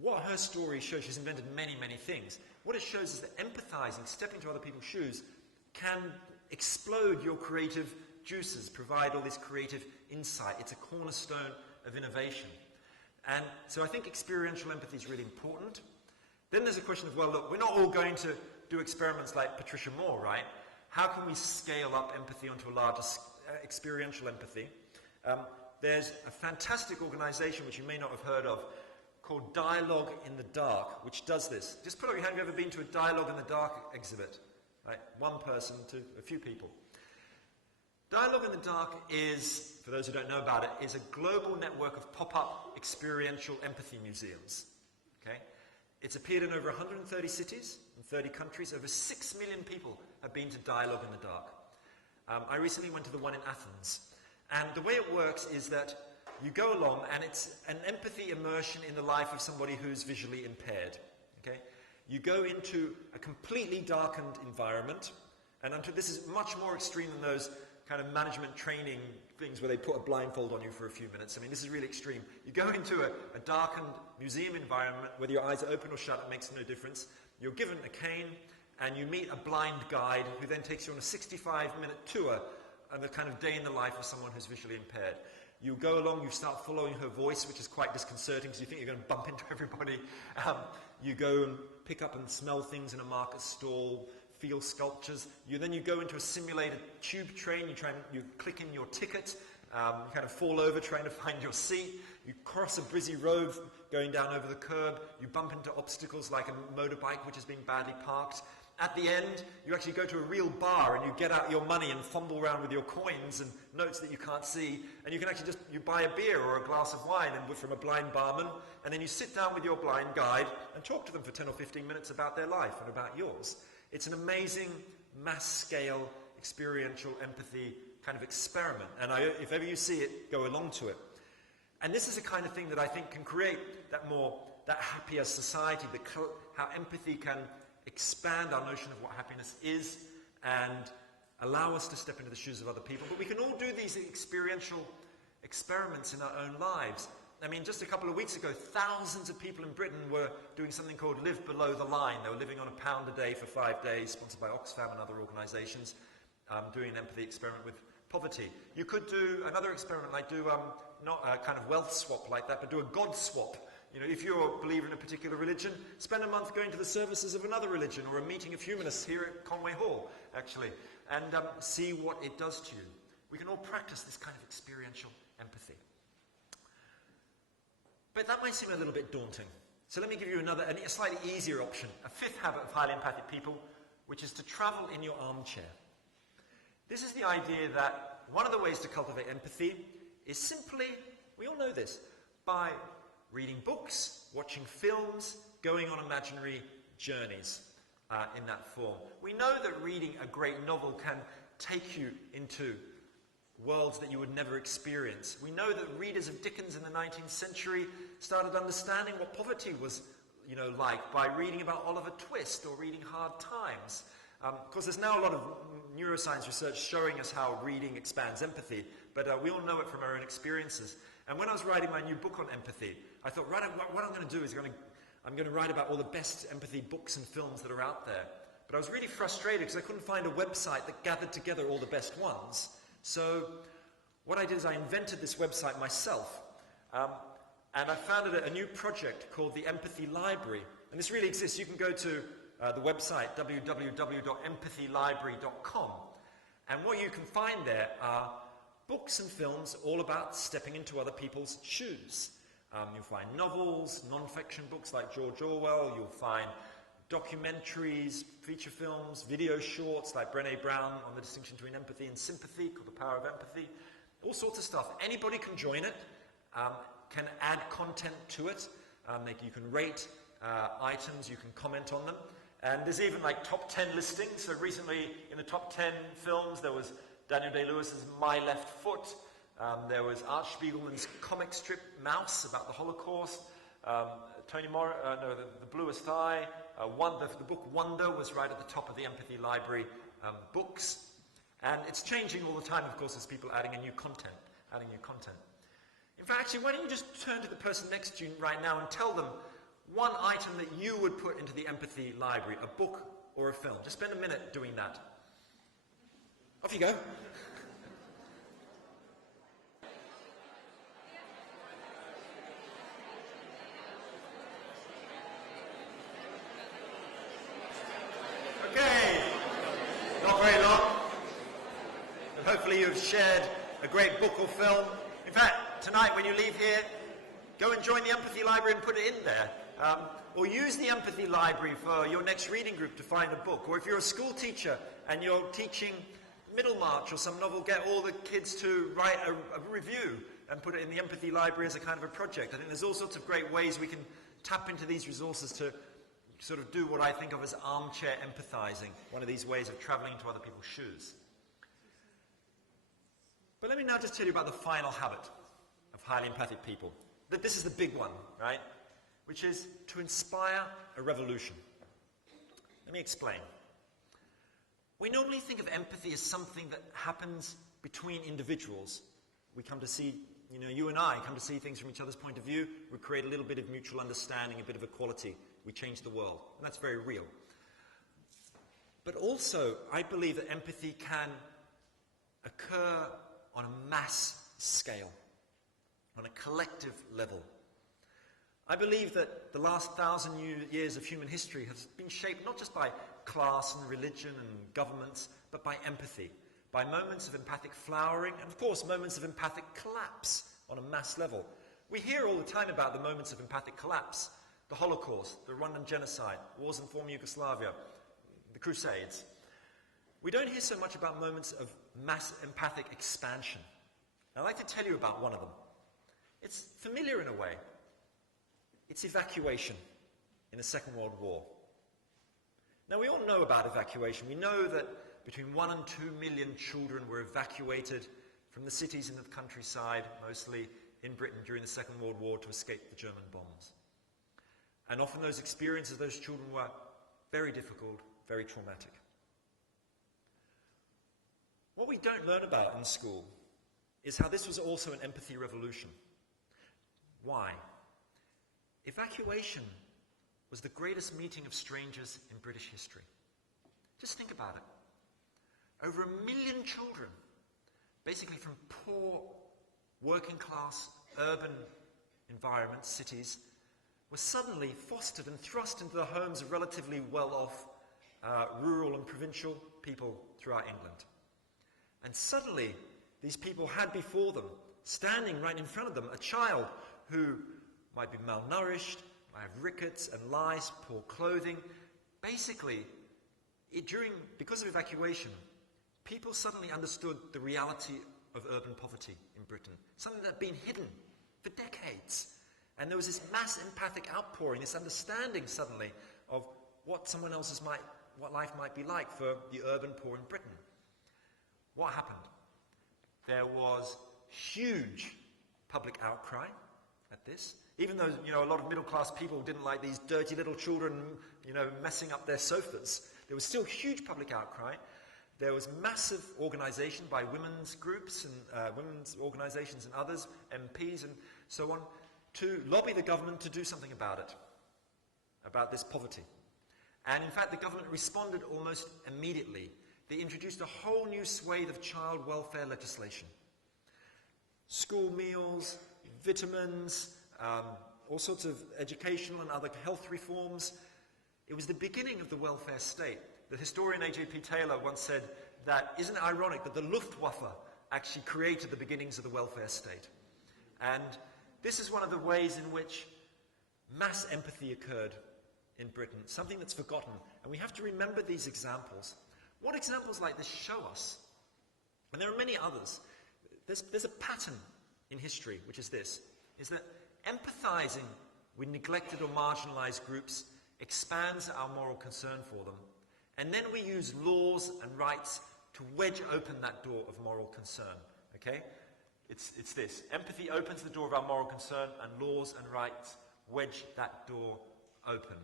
what her story shows, she's invented many, many things. What it shows is that empathizing, stepping into other people's shoes, can explode your creative juices, provide all this creative insight. It's a cornerstone of innovation. And so I think experiential empathy is really important. Then there's a question of, well, look, we're not all going to do experiments like Patricia Moore, right? How can we scale up empathy onto a larger experiential empathy? There's a fantastic organization which you may not have heard of called Dialogue in the Dark, which does this. Just put up your hand if you've ever been to a Dialogue in the Dark exhibit. Right? One person to a few people. Dialogue in the Dark is, for those who don't know about it, is a global network of pop-up experiential empathy museums. Okay? It's appeared in over 130 cities in 30 countries. Over 6 million people have been to Dialogue in the Dark. I recently went to the one in Athens. And the way it works is that you go along and it's an empathy immersion in the life of somebody who's visually impaired. Okay? You go into a completely darkened environment, and this is much more extreme than those kind of management training things where they put a blindfold on you for a few minutes. This is really extreme. You go into a darkened museum environment, whether your eyes are open or shut, it makes no difference. you're given a cane and you meet a blind guide who then takes you on a 65-minute tour of the kind of day in the life of someone who's visually impaired. You go along, you start following her voice, which is quite disconcerting because you think you're going to bump into everybody. You go and pick up and smell things in a market stall, feel sculptures. Then you go into a simulated tube train, you click in your ticket, you kind of fall over trying to find your seat. You cross a busy road going down over the curb. You bump into obstacles like a motorbike which has been badly parked. At the end, you actually go to a real bar and you get out your money and fumble around with your coins and notes that you can't see. And you can actually you buy a beer or a glass of wine from a blind barman. And then you sit down with your blind guide and talk to them for 10 or 15 minutes about their life and about yours. It's an amazing mass-scale experiential empathy kind of experiment. And if ever you see it, go along to it. And this is the kind of thing that I think can create that happier society, how empathy can expand our notion of what happiness is and allow us to step into the shoes of other people. But we can all do these experiential experiments in our own lives. I mean, just a couple of weeks ago, thousands of people in Britain were doing something called Live Below the Line. They were living on £1 a day for 5 days, sponsored by Oxfam and other organisations, doing an empathy experiment with poverty. You could do another experiment, like not a kind of wealth swap like that, but do a God swap. You know, if you're a believer in a particular religion, spend a month going to the services of another religion or a meeting of humanists here at Conway Hall, actually, and see what it does to you. We can all practice this kind of experiential empathy. But that might seem a little bit daunting. So let me give you a slightly easier option, a fifth habit of highly empathic people, which is to travel in your armchair. This is the idea that one of the ways to cultivate empathy is simply, we all know this, by reading books, watching films, going on imaginary journeys in that form. We know that reading a great novel can take you into worlds that you would never experience. We know that readers of Dickens in the 19th century started understanding what poverty was, like by reading about Oliver Twist or reading Hard Times. Of course, there's now a lot of neuroscience research showing us how reading expands empathy, but we all know it from our own experiences. And when I was writing my new book on empathy, I thought, what I'm going to do is I'm going to write about all the best empathy books and films that are out there. But I was really frustrated because I couldn't find a website that gathered together all the best ones. So what I did is I invented this website myself. And I founded a new project called the Empathy Library. And this really exists. You can go to the website, www.empathylibrary.com. And what you can find there are books and films all about stepping into other people's shoes. You'll find novels, non-fiction books like George Orwell. You'll find documentaries, feature films, video shorts like Brené Brown on the distinction between empathy and sympathy, called The Power of Empathy. All sorts of stuff. Anybody can join it, can add content to it. You can rate items, you can comment on them. And there's even like top 10 listings. So recently in the top 10 films there was Daniel Day-Lewis's My Left Foot. There was Art Spiegelman's comic strip Mouse about the Holocaust. The Bluest Eye. The book Wonder was right at the top of the Empathy Library books. And it's changing all the time, of course, as people adding new content. In fact, actually, why don't you just turn to the person next to you right now and tell them one item that you would put into the Empathy Library, a book or a film. Just spend a minute doing that. Off you go. Okay. Not very long. But hopefully you've shared a great book or film. In fact, tonight when you leave here, go and join the Empathy Library and put it in there. Or use the Empathy Library for your next reading group to find a book. Or if you're a school teacher and you're teaching Middlemarch or some novel, get all the kids to write a review and put it in the Empathy Library as a kind of a project. I think there's all sorts of great ways we can tap into these resources to sort of do what I think of as armchair empathizing, one of these ways of traveling into other people's shoes. But let me now just tell you about the final habit of highly empathic people. This is the big one, right? Which is to inspire a revolution. Let me explain. We normally think of empathy as something that happens between individuals. We come to see, you and I come to see things from each other's point of view. We create a little bit of mutual understanding, a bit of equality we change the world. And that's very real. But also, I believe that empathy can occur on a mass scale, on a collective level. I believe that the last 1,000 years of human history has been shaped not just by class and religion and governments, but by empathy, by moments of empathic flowering, and of course moments of empathic collapse on a mass level. We hear all the time about the moments of empathic collapse: the Holocaust, the Rwandan genocide, wars in former Yugoslavia, the Crusades. We don't hear so much about moments of mass empathic expansion. I'd like to tell you about one of them. It's familiar in a way. It's evacuation in the Second World War. Now, we all know about evacuation. We know that between 1 and 2 million children were evacuated from the cities in the countryside, mostly in Britain during the Second World War, to escape the German bombs. And often those experiences of those children were very difficult, very traumatic. What we don't learn about in school is how this was also an empathy revolution. Why? Evacuation was the greatest meeting of strangers in British history. Just think about it. Over 1 million children, basically from poor, working class, urban environments, cities, were suddenly fostered and thrust into the homes of relatively well-off rural and provincial people throughout England. And suddenly, these people had before them, standing right in front of them, a child who might be malnourished, might have rickets and lice, poor clothing. Basically, because of evacuation, people suddenly understood the reality of urban poverty in Britain, something that had been hidden for decades. And there was this mass empathic outpouring, this understanding suddenly of what what life might be like for the urban poor in Britain. What happened? There was huge public outcry at this. Even though, a lot of middle-class people didn't like these dirty little children, messing up their sofas, there was still huge public outcry. There was massive organization by women's groups and women's organizations and others, MPs and so on, to lobby the government to do something about this poverty. And in fact, the government responded almost immediately. They introduced a whole new swathe of child welfare legislation. School meals, vitamins, all sorts of educational and other health reforms. It was the beginning of the welfare state. The historian A.J.P. Taylor once said that, isn't it ironic that the Luftwaffe actually created the beginnings of the welfare state? And this is one of the ways in which mass empathy occurred in Britain, something that's forgotten. And we have to remember these examples. What examples like this show us? And there are many others. There's a pattern in history, which is this, is that empathizing with neglected or marginalized groups expands our moral concern for them. And then we use laws and rights to wedge open that door of moral concern. Okay? It's this. Empathy opens the door of our moral concern, and laws and rights wedge that door open.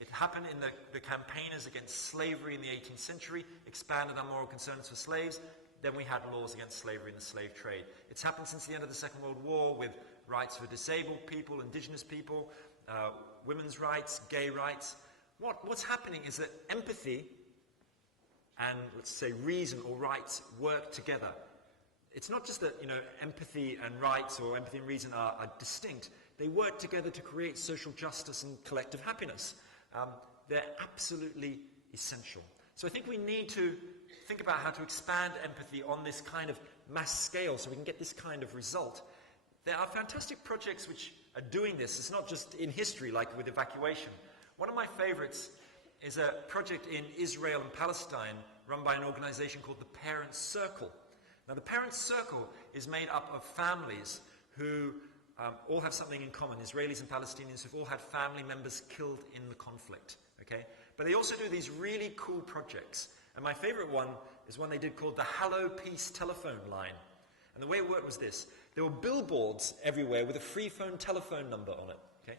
It happened in the campaigners against slavery in the 18th century, expanded our moral concerns for slaves. Then we had laws against slavery in the slave trade. It's happened since the end of the Second World War with rights for disabled people, indigenous people, women's rights, gay rights. What's happening is that empathy and, let's say, reason or rights work together. It's not just that, empathy and rights or empathy and reason are distinct. They work together to create social justice and collective happiness. They're absolutely essential. So I think we need to think about how to expand empathy on this kind of mass scale so we can get this kind of result. There are fantastic projects which are doing this. It's not just in history like with evacuation. One of my favorites is a project in Israel and Palestine run by an organization called the Parents' Circle. Now, the Parents' Circle is made up of families who all have something in common. Israelis and Palestinians have all had family members killed in the conflict, okay? But they also do these really cool projects. And my favorite one is one they did called the Hallo Peace telephone line. And the way it worked was this. There were billboards everywhere with a free phone telephone number on it, okay?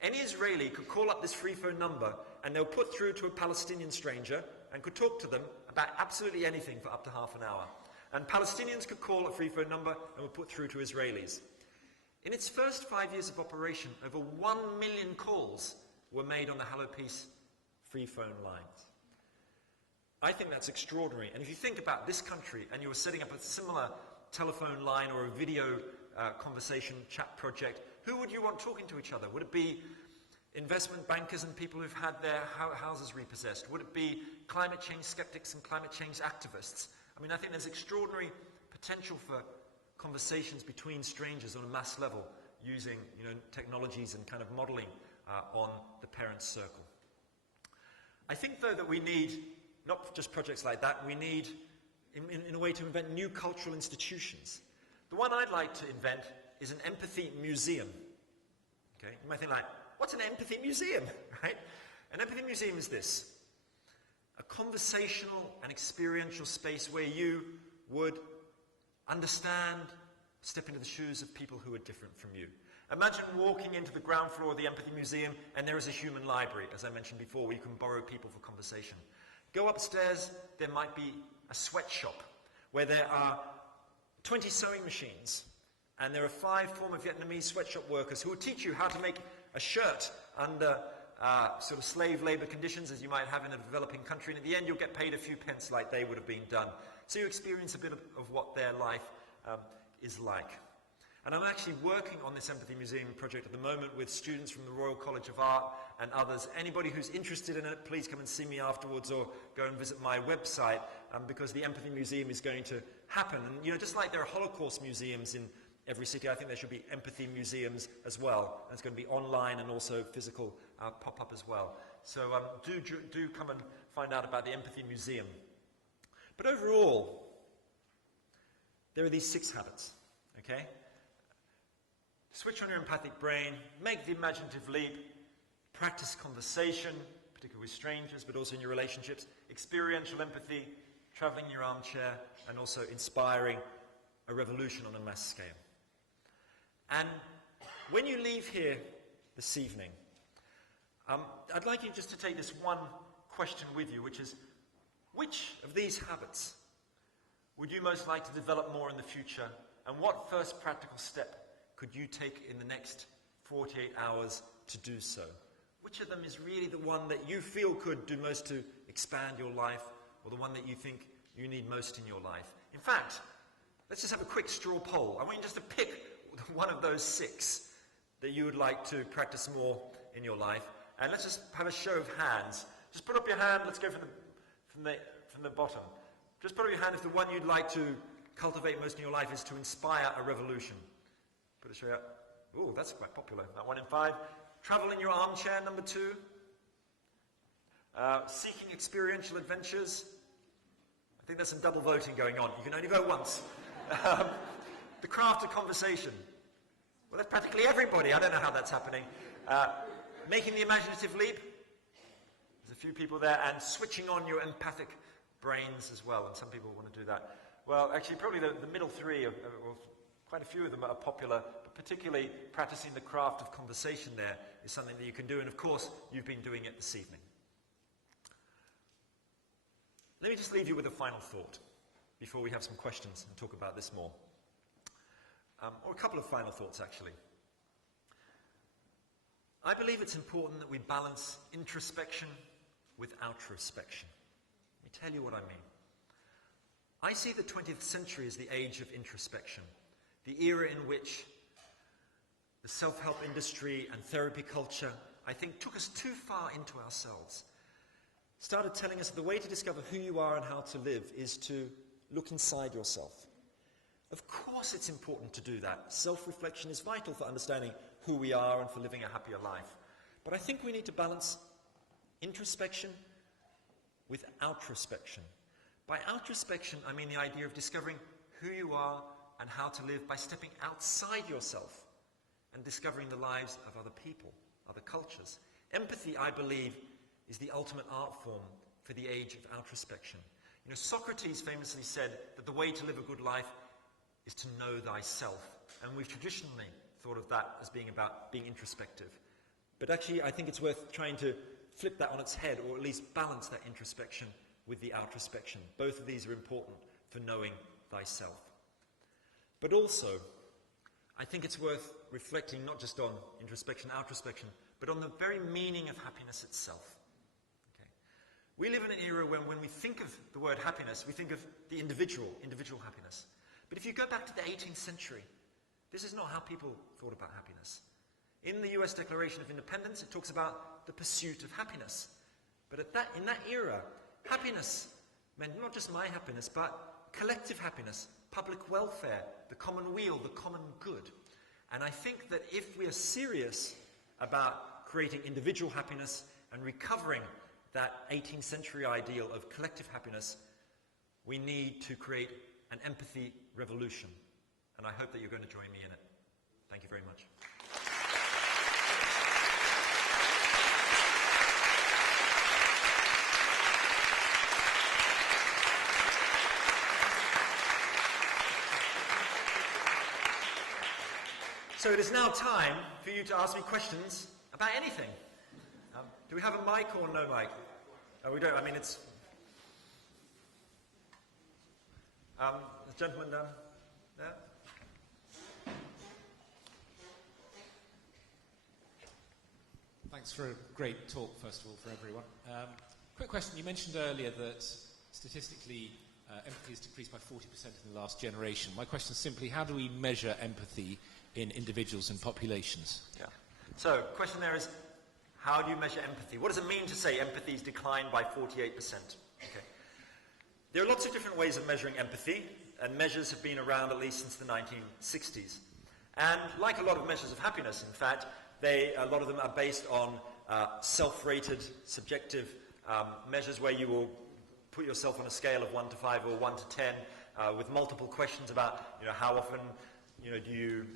Any Israeli could call up this free phone number and they were put through to a Palestinian stranger and could talk to them about absolutely anything for up to half an hour. And Palestinians could call a free phone number and were put through to Israelis. In its first 5 years of operation, over 1 million calls were made on the Hello Peace free phone lines. I think that's extraordinary. And if you think about this country and you were setting up a similar telephone line or a video conversation chat project, who would you want talking to each other? Would it be investment bankers and people who've had their houses repossessed? Would it be climate change skeptics and climate change activists? I mean, I think there's extraordinary potential for conversations between strangers on a mass level using, technologies and kind of modeling on the parents' circle. I think, though, that we need not just projects like that, we need, in a way, to invent new cultural institutions. The one I'd like to invent is an empathy museum. Okay? You might think like, what's an empathy museum, right? An empathy museum is this: a conversational and experiential space where you would understand, step into the shoes of people who are different from you. Imagine walking into the ground floor of the Empathy Museum and there is a human library, as I mentioned before, where you can borrow people for conversation. Go upstairs, there might be a sweatshop where there are 20 sewing machines and there are 5 former Vietnamese sweatshop workers who will teach you how to make a shirt under sort of slave labor conditions as you might have in a developing country, and at the end you'll get paid a few pence like they would have been done. So you experience a bit of what their life is like. And I'm actually working on this Empathy Museum project at the moment with students from the Royal College of Art and others. Anybody who's interested in it, please come and see me afterwards or go and visit my website, because the Empathy Museum is going to happen. And just like there are Holocaust museums in every city, I think there should be empathy museums as well. And it's going to be online and also physical pop-up as well. So do come and find out about the Empathy Museum. But overall, there are these 6 habits, okay? Switch on your empathic brain, make the imaginative leap, practice conversation, particularly with strangers, but also in your relationships, experiential empathy, traveling in your armchair, and also inspiring a revolution on a mass scale. And when you leave here this evening, I'd like you just to take this one question with you, which is, which of these habits would you most like to develop more in the future, and what first practical step could you take in the next 48 hours to do so? Which of them is really the one that you feel could do most to expand your life, or the one that you think you need most in your life? In fact, let's just have a quick straw poll. I want you just to pick one of those 6 that you would like to practice more in your life, and let's just have a show of hands. Just put up your hand. Let's go from the bottom. Just put up your hand if the one you'd like to cultivate most in your life is to inspire a revolution. Put a show out. Oh, that's quite popular. That 1 in 5. Travel in your armchair, number 2. Seeking experiential adventures. I think there's some double voting going on. You can only vote once. The craft of conversation. Well, that's practically everybody. I don't know how that's happening. Making the imaginative leap. There's a few people there. And switching on your empathic brains as well. And some people want to do that. Well, actually, probably the middle 3 quite a few of them are popular, but particularly practicing the craft of conversation there is something that you can do, and of course, you've been doing it this evening. Let me just leave you with a final thought before we have some questions and talk about this more. Or a couple of final thoughts, actually. I believe it's important that we balance introspection with outrospection. Let me tell you what I mean. I see the 20th century as the age of introspection. The era in which the self-help industry and therapy culture, I think, took us too far into ourselves. Started telling us the way to discover who you are and how to live is to look inside yourself. Of course it's important to do that. Self-reflection is vital for understanding who we are and for living a happier life. But I think we need to balance introspection with outrospection. By outrospection, I mean the idea of discovering who you are and how to live by stepping outside yourself and discovering the lives of other people, other cultures. Empathy, I believe, is the ultimate art form for the age of outrospection. Socrates famously said that the way to live a good life is to know thyself. And we've traditionally thought of that as being about being introspective. But actually, I think it's worth trying to flip that on its head, or at least balance that introspection with the outrospection. Both of these are important for knowing thyself. But also, I think it's worth reflecting not just on introspection, outrospection, but on the very meaning of happiness itself. Okay. We live in an era when we think of the word happiness, we think of the individual happiness. But if you go back to the 18th century, this is not how people thought about happiness. In the US Declaration of Independence, it talks about the pursuit of happiness. But in that era, happiness meant not just my happiness, but collective happiness, public welfare, the common weal, the common good. And I think that if we are serious about creating individual happiness and recovering that 18th century ideal of collective happiness, we need to create an empathy revolution. And I hope that you're going to join me in it. Thank you very much. So it is now time for you to ask me questions about anything. Do we have a mic or no mic? Oh, we don't. I mean, it's... the gentleman down there. Thanks for a great talk, first of all, for everyone. Quick question. You mentioned earlier that statistically empathy has decreased by 40% in the last generation. My question is simply, how do we measure empathy in individuals and populations? Yeah. So, question there is, how do you measure empathy? What does it mean to say empathy's declined by 48%? Okay. There are lots of different ways of measuring empathy, and measures have been around at least since the 1960s. And like a lot of measures of happiness, in fact, a lot of them are based on self-rated, subjective measures where you will put yourself on a scale of 1 to 5 or 1 to 10 with multiple questions about, how often, do you,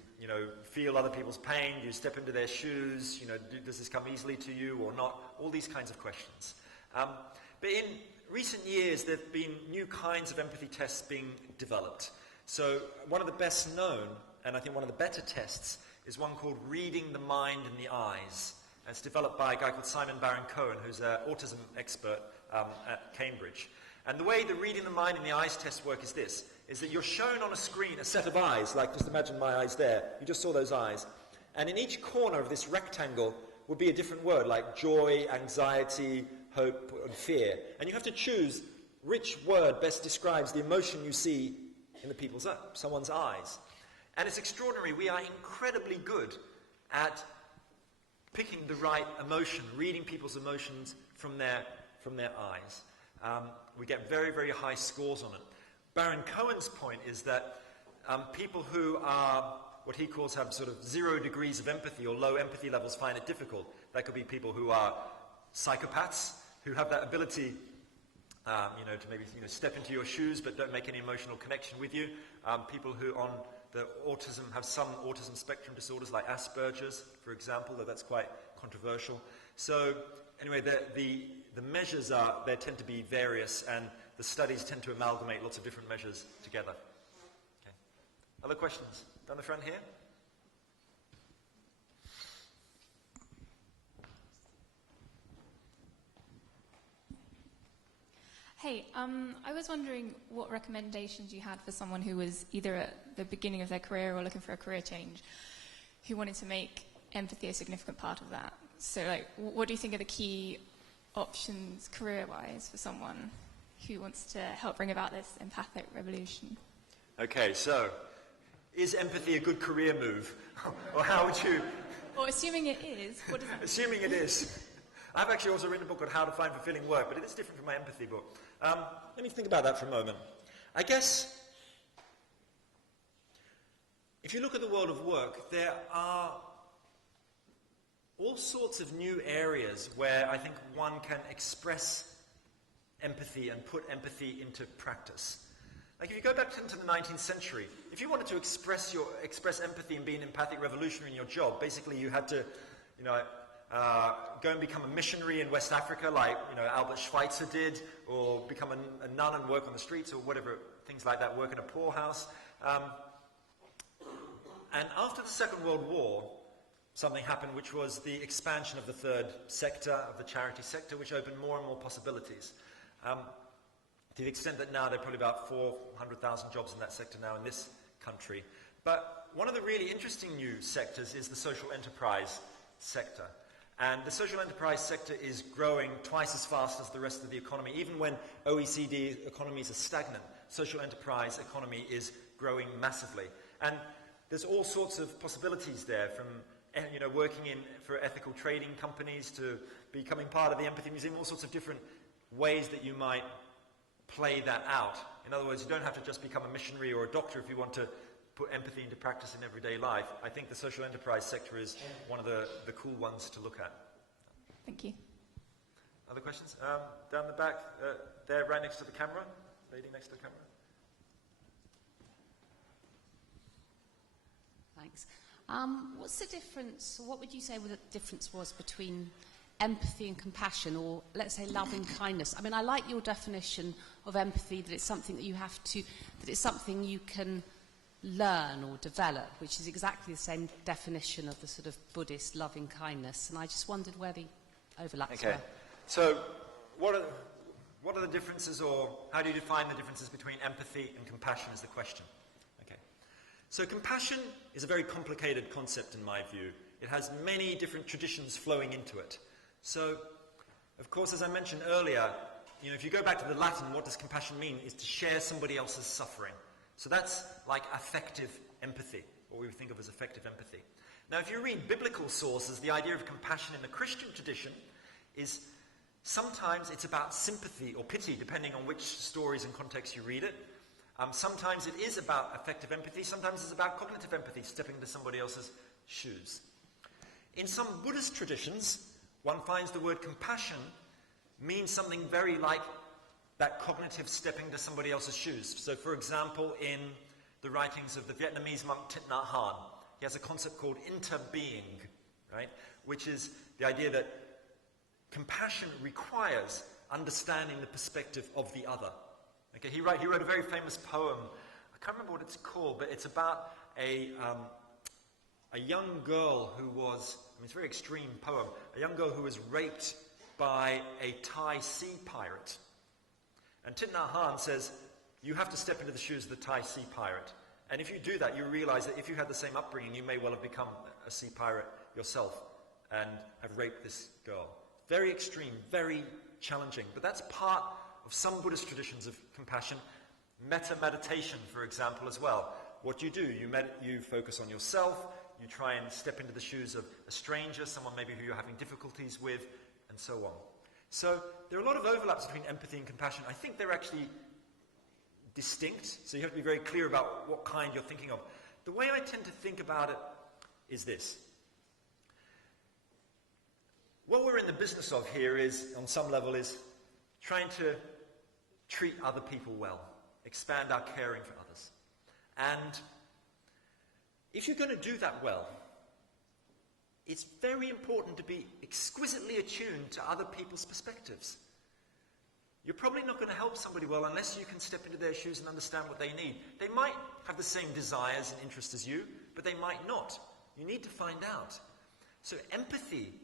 feel other people's pain? Do you step into their shoes? Does this come easily to you or not? All these kinds of questions. But in recent years, there have been new kinds of empathy tests being developed. So one of the best known, and I think one of the better tests, is one called Reading the Mind in the Eyes. And it's developed by a guy called Simon Baron-Cohen, who's an autism expert at Cambridge. And the way the Reading the Mind in the Eyes test work is this, is that you're shown on a screen a set of eyes, like just imagine my eyes there. You just saw those eyes. And in each corner of this rectangle would be a different word, like joy, anxiety, hope, and fear. And you have to choose which word best describes the emotion you see in someone's eyes. And it's extraordinary. We are incredibly good at picking the right emotion, reading people's emotions from their eyes. We get very, very high scores on it. Baron Cohen's point is that people who are what he calls have sort of 0 degrees of empathy or low empathy levels find it difficult. That could be people who are psychopaths, who have that ability to maybe step into your shoes but don't make any emotional connection with you. People who on the autism have some autism spectrum disorders like Asperger's, for example, though that's quite controversial. So anyway, the measures they tend to be various, and the studies tend to amalgamate lots of different measures together. Okay. Other questions? Down the front here? Hey, I was wondering what recommendations you had for someone who was either at the beginning of their career or looking for a career change, who wanted to make empathy a significant part of that. So, what do you think are the key options career-wise for someone who wants to help bring about this empathic revolution? Okay, so, is empathy a good career move? Or how would you... Well, assuming it is, what does that mean? Assuming it is. I've actually also written a book on how to find fulfilling work, but it is different from my empathy book. Let me think about that for a moment. I guess, if you look at the world of work, there are all sorts of new areas where I think one can express empathy and put empathy into practice. Like if you go back into the 19th century, if you wanted to express empathy and be an empathic revolutionary in your job, basically you had to, go and become a missionary in West Africa like, Albert Schweitzer did, or become a nun and work on the streets or whatever, things like that, work in a poorhouse. And after the Second World War, something happened which was the expansion of the third sector, of the charity sector, which opened more and more possibilities. To the extent that now there are probably about 400,000 jobs in that sector now in this country. But one of the really interesting new sectors is the social enterprise sector. And the social enterprise sector is growing twice as fast as the rest of the economy. Even when OECD economies are stagnant, social enterprise economy is growing massively. And there's all sorts of possibilities there, from working for ethical trading companies to becoming part of the Empathy Museum, all sorts of different ways that you might play that out. In other words, you don't have to just become a missionary or a doctor if you want to put empathy into practice in everyday life. I think the social enterprise sector is one of the cool ones to look at. Thank you. Other questions? Down the back, there, right next to the camera. Lady next to the camera. Thanks. What's the difference, or what would you say the difference was between empathy and compassion, or let's say loving kindness? I mean, I like your definition of empathy, that it's something that you have to, that it's something you can learn or develop, which is exactly the same definition of the sort of Buddhist loving kindness. And I just wondered where the overlaps were. So what are the differences, or how do you define the differences between empathy and compassion is the question. Okay. So compassion is a very complicated concept in my view. It has many different traditions flowing into it. So, of course, as I mentioned earlier, if you go back to the Latin, what does compassion mean? Is to share somebody else's suffering. So that's like affective empathy, what we would think of as affective empathy. Now, if you read biblical sources, the idea of compassion in the Christian tradition is sometimes it's about sympathy or pity, depending on which stories and contexts you read it. Sometimes it is about affective empathy. Sometimes it's about cognitive empathy, stepping into somebody else's shoes. In some Buddhist traditions, one finds the word compassion means something very like that cognitive stepping into somebody else's shoes. So, for example, in the writings of the Vietnamese monk Thich Nhat Hanh, he has a concept called interbeing, right? Which is the idea that compassion requires understanding the perspective of the other. Okay, he wrote a very famous poem. I can't remember what it's called, but it's about a young girl who was, it's a very extreme poem, a young girl who was raped by a Thai sea pirate. And Thich Nhat Hanh says, you have to step into the shoes of the Thai sea pirate. And if you do that, you realize that if you had the same upbringing, you may well have become a sea pirate yourself and have raped this girl. Very extreme, very challenging. But that's part of some Buddhist traditions of compassion. Metta-meditation, for example, as well. What you do, you focus on yourself, you try and step into the shoes of a stranger, someone maybe who you're having difficulties with, and so on. So there are a lot of overlaps between empathy and compassion. I think they're actually distinct, so you have to be very clear about what kind you're thinking of. The way I tend to think about it is this. What we're in the business of here is, on some level, is trying to treat other people well, expand our caring for others. And if you're going to do that well, it's very important to be exquisitely attuned to other people's perspectives. You're probably not going to help somebody well unless you can step into their shoes and understand what they need. They might have the same desires and interests as you, but they might not. You need to find out. So empathy,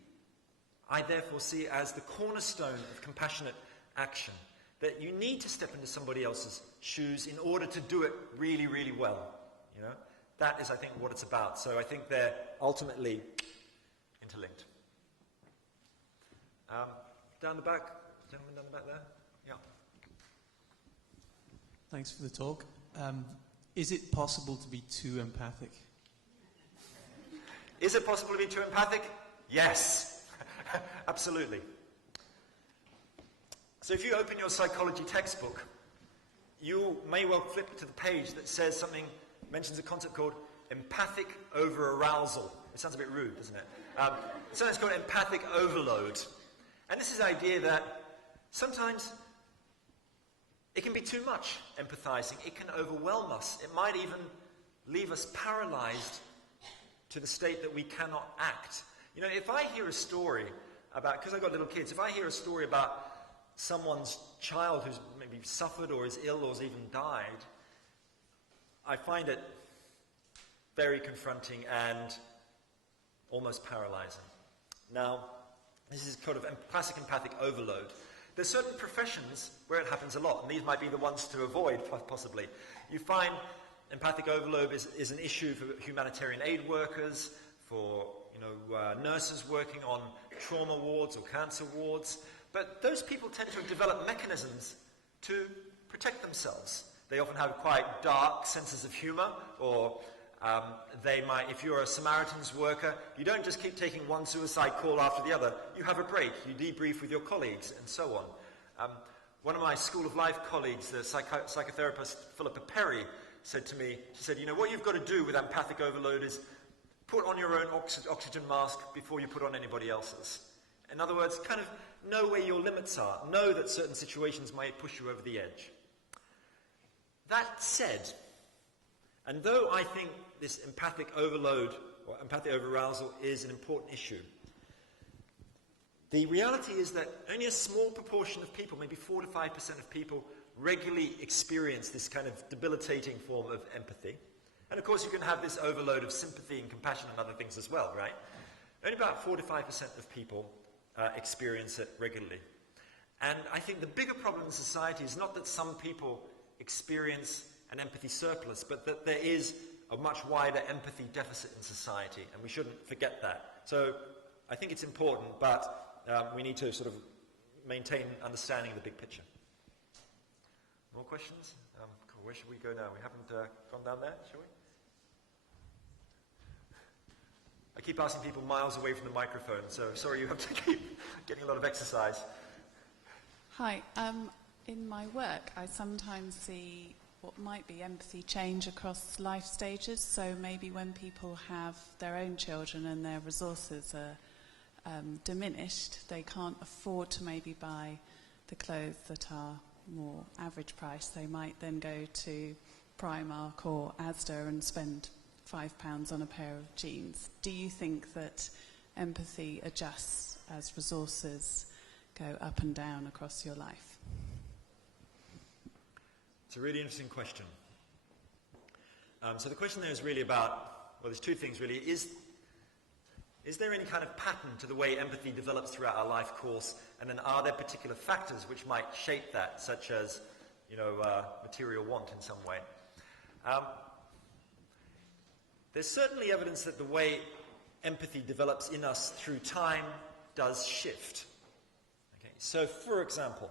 I therefore see as the cornerstone of compassionate action. That you need to step into somebody else's shoes in order to do it really, really well. That is, I think, what it's about. So I think they're ultimately interlinked. Down the back, gentleman down the back there. Yeah. Thanks for the talk. Is it possible to be too empathic? Is it possible to be too empathic? Yes. Absolutely. So if you open your psychology textbook, you may well flip to the page that says something, mentions a concept called empathic over-arousal. It sounds a bit rude, doesn't it? Sometimes called empathic overload. And this is the idea that sometimes it can be too much empathizing. It can overwhelm us. It might even leave us paralyzed to the state that we cannot act. If I hear a story about, because I've got little kids, if I hear a story about someone's child who's maybe suffered or is ill or has even died, I find it very confronting and almost paralyzing. Now, this is kind of classic empathic overload. There's certain professions where it happens a lot, and these might be the ones to avoid, possibly. You find empathic overload is an issue for humanitarian aid workers, for nurses working on trauma wards or cancer wards. But those people tend to develop mechanisms to protect themselves. They often have quite dark senses of humor, or they might, if you're a Samaritan's worker, you don't just keep taking one suicide call after the other. You have a break, you debrief with your colleagues, and so on. One of my School of Life colleagues, the psychotherapist Philippa Perry, said to me, she said, what you've got to do with empathic overload is put on your own oxygen mask before you put on anybody else's. In other words, kind of know where your limits are. Know that certain situations might push you over the edge. That said, and though I think this empathic overload or empathic overarousal is an important issue, the reality is that only a small proportion of people, maybe 4 to 5% of people, regularly experience this kind of debilitating form of empathy. And of course you can have this overload of sympathy and compassion and other things as well, right? Only about 4 to 5% of people experience it regularly. And I think the bigger problem in society is not that some people experience an empathy surplus, but that there is a much wider empathy deficit in society, and we shouldn't forget that. So I think it's important, but we need to sort of maintain understanding of the big picture. More questions? Cool. Where should we go now? We haven't gone down there, shall we? I keep asking people miles away from the microphone, so sorry you have to keep getting a lot of exercise. Hi. In my work, I sometimes see what might be empathy change across life stages. So maybe when people have their own children and their resources are diminished, they can't afford to maybe buy the clothes that are more average price. They might then go to Primark or Asda and spend £5 on a pair of jeans. Do you think that empathy adjusts as resources go up and down across your life? It's a really interesting question. So the question there is really about, well, there's two things really. Is there any kind of pattern to the way empathy develops throughout our life course, and then are there particular factors which might shape that, such as, material want in some way? There's certainly evidence that the way empathy develops in us through time does shift. Okay? So, for example,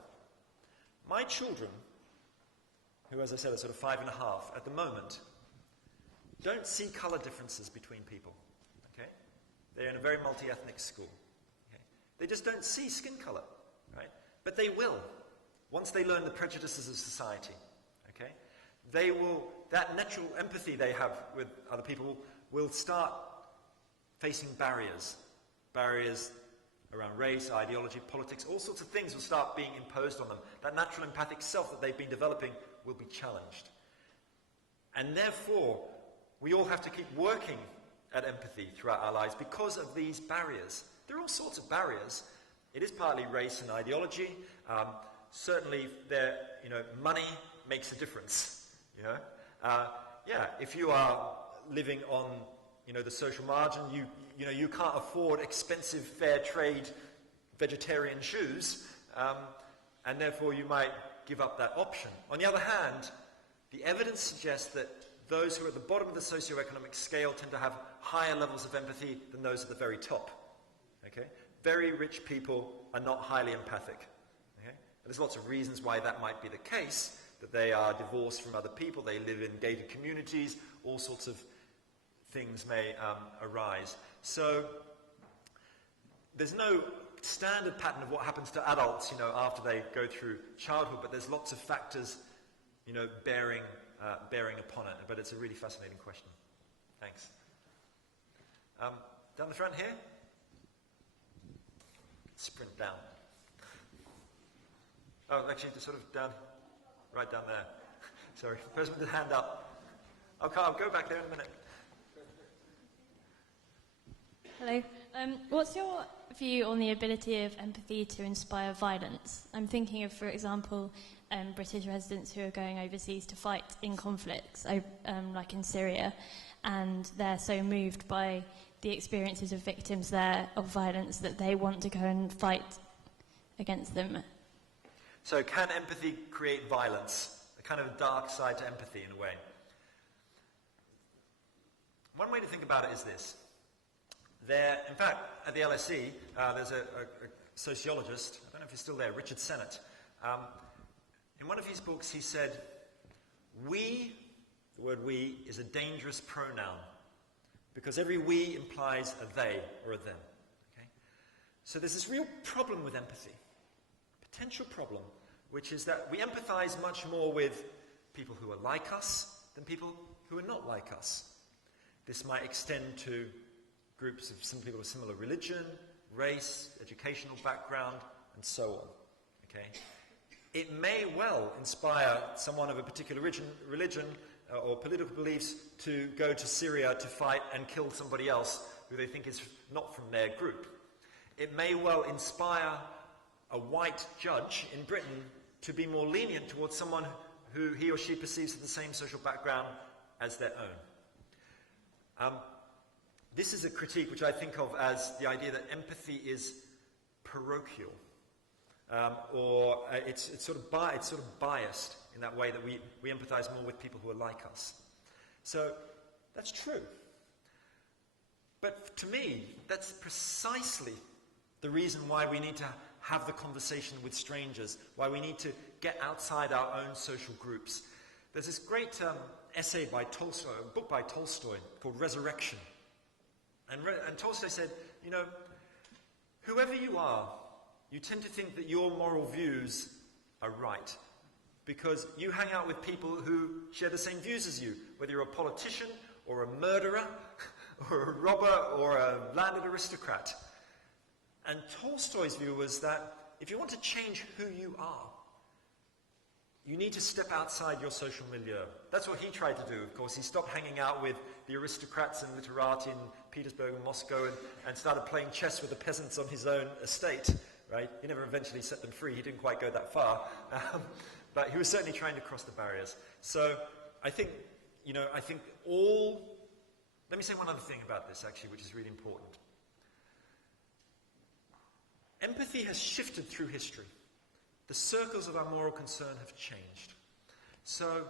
my children, who, as I said, are sort of 5.5 at the moment, don't see colour differences between people. Okay? They're in a very multi-ethnic school. Okay? They just don't see skin colour, right? But they will, once they learn the prejudices of society. Okay? They will, that natural empathy they have with other people will start facing barriers. Barriers around race, ideology, politics, all sorts of things will start being imposed on them. That natural empathic self that they've been developing will be challenged. And therefore, we all have to keep working at empathy throughout our lives because of these barriers. There are all sorts of barriers. It is partly race and ideology. Certainly, money makes a difference. If you are living on, the social margin, you can't afford expensive fair trade vegetarian shoes, and therefore you might give up that option. On the other hand, the evidence suggests that those who are at the bottom of the socioeconomic scale tend to have higher levels of empathy than those at the very top. Okay? Very rich people are not highly empathic. Okay? And there's lots of reasons why that might be the case, that they are divorced from other people, they live in gated communities, all sorts of things may arise. So there's no standard pattern of what happens to adults, after they go through childhood, but there's lots of factors, bearing upon it. But it's a really fascinating question. Thanks. Down the front here. Sprint down. Oh, actually, just sort of down, right down there. Sorry, person with the hand up. Okay, I'll go back there in a minute. Hello. What's your view on the ability of empathy to inspire violence? I'm thinking of, for example, British residents who are going overseas to fight in conflicts, like in Syria, and they're so moved by the experiences of victims there of violence that they want to go and fight against them. So can empathy create violence? A kind of dark side to empathy in a way. One way to think about it is this. In fact, at the LSE, there's a sociologist, I don't know if he's still there, Richard Sennett. In one of his books, he said, we, the word we, is a dangerous pronoun, because every we implies a they or a them. Okay? So there's this real problem with empathy, potential problem, which is that we empathize much more with people who are like us than people who are not like us. This might extend to groups of some people with similar religion, race, educational background, and so on. Okay? It may well inspire someone of a particular religion or political beliefs to go to Syria to fight and kill somebody else who they think is not from their group. It may well inspire a white judge in Britain to be more lenient towards someone who he or she perceives as the same social background as their own. This is a critique which I think of as the idea that empathy is parochial, or it's sort of biased in that way that we empathize more with people who are like us. So that's true. But to me, that's precisely the reason why we need to have the conversation with strangers, why we need to get outside our own social groups. There's this great essay by Tolstoy, a book by Tolstoy called Resurrection. And Tolstoy said, you know, whoever you are, you tend to think that your moral views are right because you hang out with people who share the same views as you, whether you're a politician or a murderer or a robber or a landed aristocrat. And Tolstoy's view was that if you want to change who you are, you need to step outside your social milieu. That's what he tried to do, of course. He stopped hanging out with the aristocrats and literati in Petersburg and Moscow and started playing chess with the peasants on his own estate, right? He never eventually set them free. He didn't quite go that far. But he was certainly trying to cross the barriers. So I think, let me say one other thing about this, actually, which is really important. Empathy has shifted through history. The circles of our moral concern have changed. So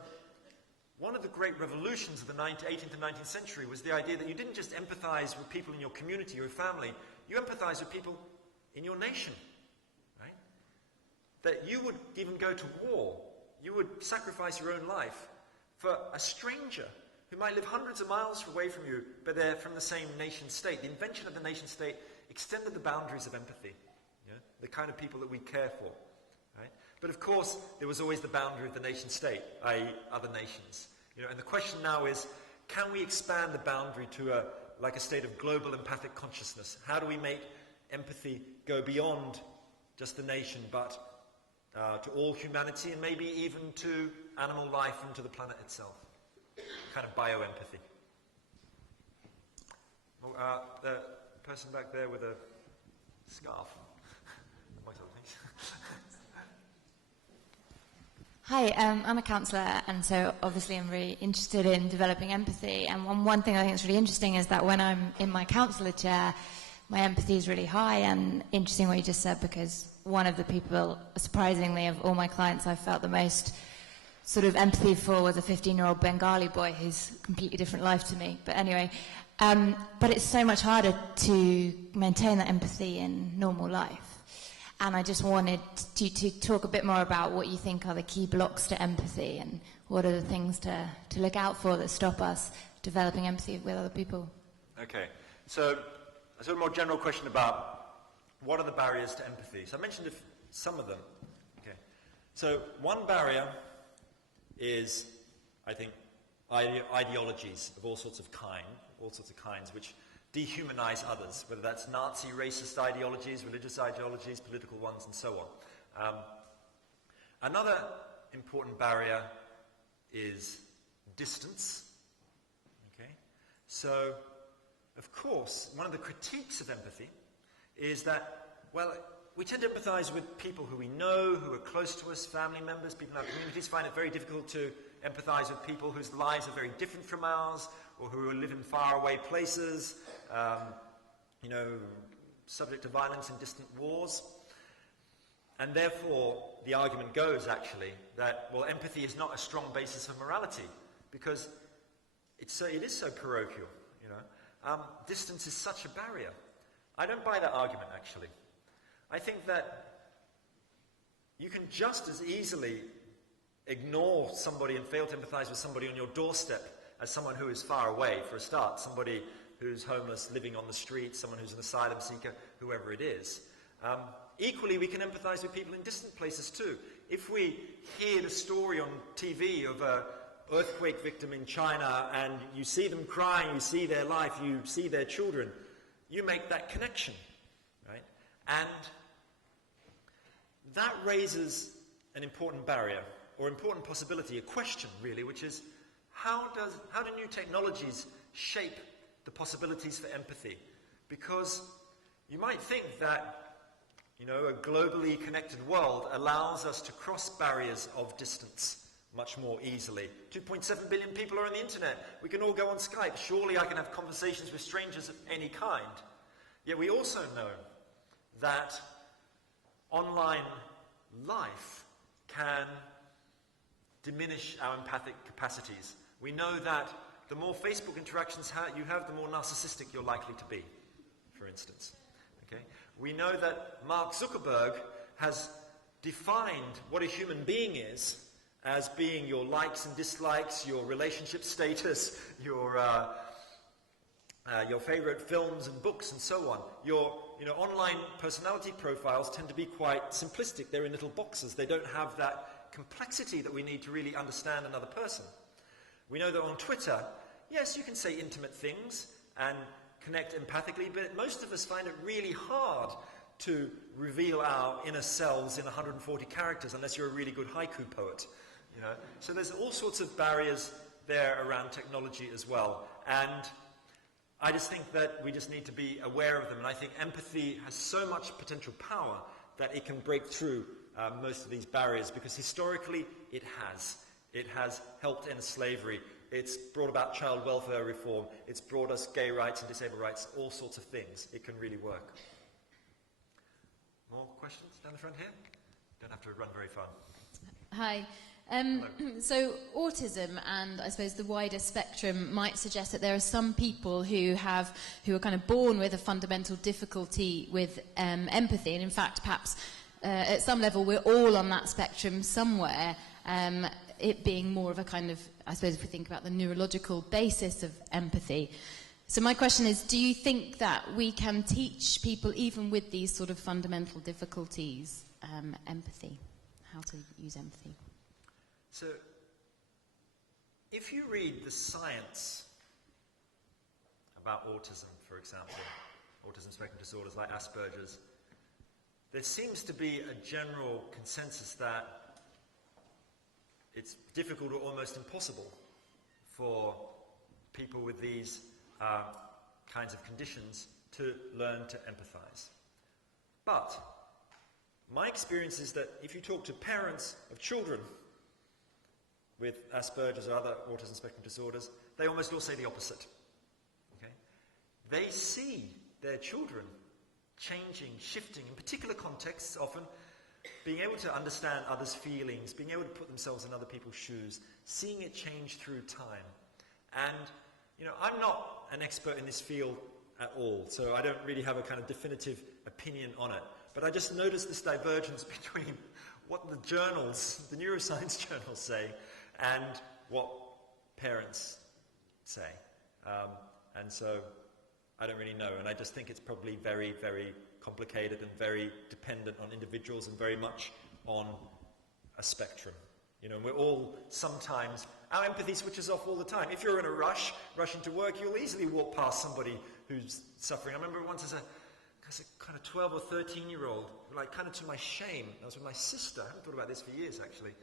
one of the great revolutions of the 18th and 19th century was the idea that you didn't just empathize with people in your community or your family, you empathize with people in your nation, right? That you would even go to war, you would sacrifice your own life for a stranger who might live hundreds of miles away from you, but they're from the same nation state. The invention of the nation state extended the boundaries of empathy, the kind of people that we care for. Right? But of course, there was always the boundary of the nation state, i.e. other nations. And the question now is, can we expand the boundary to a state of global empathic consciousness? How do we make empathy go beyond just the nation, but to all humanity and maybe even to animal life and to the planet itself? Kind of bioempathy. The person back there with a scarf. Hi, I'm a counsellor, and so obviously I'm really interested in developing empathy. And one thing I think is really interesting is that when I'm in my counsellor chair, my empathy is really high. And interesting what you just said, because one of the people, surprisingly, of all my clients I've felt the most sort of empathy for was a 15-year-old Bengali boy who's a completely different life to me. But anyway, but it's so much harder to maintain that empathy in normal life. And I just wanted to talk a bit more about what you think are the key blocks to empathy and what are the things to look out for that stop us developing empathy with other people. Okay, so a sort of more general question about what are the barriers to empathy. So I mentioned some of them. Okay, so one barrier is, I think, ideologies of all sorts of kinds, which dehumanize others, whether that's Nazi racist ideologies, religious ideologies, political ones, and so on. Another important barrier is distance. Okay? So, of course, one of the critiques of empathy is that, well, we tend to empathize with people who we know, who are close to us, family members, people in our communities, find it very difficult to empathize with people whose lives are very different from ours, or who live in faraway places, subject to violence and distant wars. And therefore, the argument goes, actually, that, well, empathy is not a strong basis of morality, because it is so parochial, distance is such a barrier. I don't buy that argument, actually. I think that you can just as easily ignore somebody and fail to empathize with somebody on your doorstep as someone who is far away, for a start. Somebody who's homeless, living on the street, someone who's an asylum seeker, whoever it is. Equally, we can empathize with people in distant places too. If we hear the story on TV of an earthquake victim in China and you see them crying, you see their life, you see their children, you make that connection, right? And that raises an important barrier, or important possibility, a question really, which is how do new technologies shape the possibilities for empathy? Because you might think that, you know, a globally connected world allows us to cross barriers of distance much more easily. 2.7 billion people are on the internet. We can all go on Skype. Surely I can have conversations with strangers of any kind. Yet we also know that online life can diminish our empathic capacities. We know that the more Facebook interactions you have, the more narcissistic you're likely to be, for instance. Okay? We know that Mark Zuckerberg has defined what a human being is as being your likes and dislikes, your relationship status, your favorite films and books and so on. Your online personality profiles tend to be quite simplistic. They're in little boxes. They don't have that complexity that we need to really understand another person. We know that on Twitter, yes, you can say intimate things and connect empathically, but most of us find it really hard to reveal our inner selves in 140 characters unless you're a really good haiku poet. You know? So there's all sorts of barriers there around technology as well. And I just think that we just need to be aware of them. And I think empathy has so much potential power that it can break through most of these barriers, because historically it has. It has helped end slavery. It's brought about child welfare reform. It's brought us gay rights and disabled rights, all sorts of things. It can really work. More questions down the front here? Don't have to run very far. Hi. So autism and I suppose the wider spectrum might suggest that there are some people who are kind of born with a fundamental difficulty with empathy, and in fact perhaps at some level we're all on that spectrum somewhere, it being more of a kind of, I suppose if we think about the neurological basis of empathy. So my question is, do you think that we can teach people even with these sort of fundamental difficulties empathy, how to use empathy? So, if you read the science about autism, for example, autism spectrum disorders like Asperger's, there seems to be a general consensus that it's difficult or almost impossible for people with these kinds of conditions to learn to empathize. But my experience is that if you talk to parents of children with Asperger's or other autism spectrum disorders, they almost all say the opposite. Okay? They see their children changing, shifting, in particular contexts often, being able to understand others' feelings, being able to put themselves in other people's shoes, seeing it change through time. And, you know, I'm not an expert in this field at all, so I don't really have a kind of definitive opinion on it. But I just noticed this divergence between what the journals, the neuroscience journals say, and what parents say. And so I don't really know, and I just think it's probably very, very complicated and very dependent on individuals and very much on a spectrum. You know, we're all sometimes, our empathy switches off all the time. If you're in a rushing to work, you'll easily walk past somebody who's suffering. I remember once as a kind of 12 or 13-year-old, like kind of to my shame, I was with my sister. I haven't thought about this for years, actually.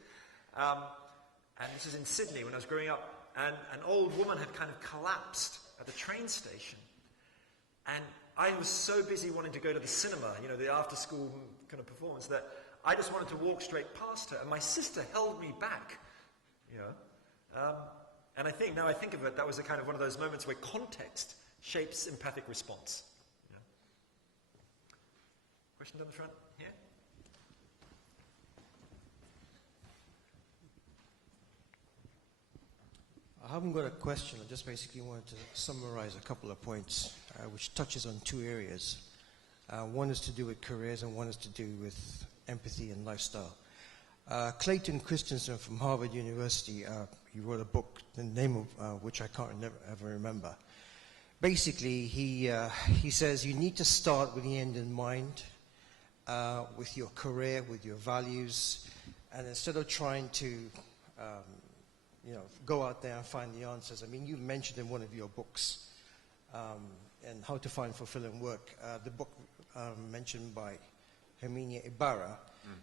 And this is in Sydney when I was growing up, and an old woman had kind of collapsed at the train station. And I was so busy wanting to go to the cinema, you know, the after-school kind of performance, that I just wanted to walk straight past her. And my sister held me back, you know. And I think, now I think of it, that was a kind of one of those moments where context shapes empathic response. You know? Question down the front here? I haven't got a question. I just basically wanted to summarize a couple of points, which touches on two areas. One is to do with careers and one is to do with empathy and lifestyle. Clayton Christensen from Harvard University, he wrote a book, the name of which I can't ever remember. Basically, he says you need to start with the end in mind, with your career, with your values, and instead of trying to go out there and find the answers. I mean, you mentioned in one of your books, and How to Find Fulfilling Work, the book mentioned by Herminia Ibarra,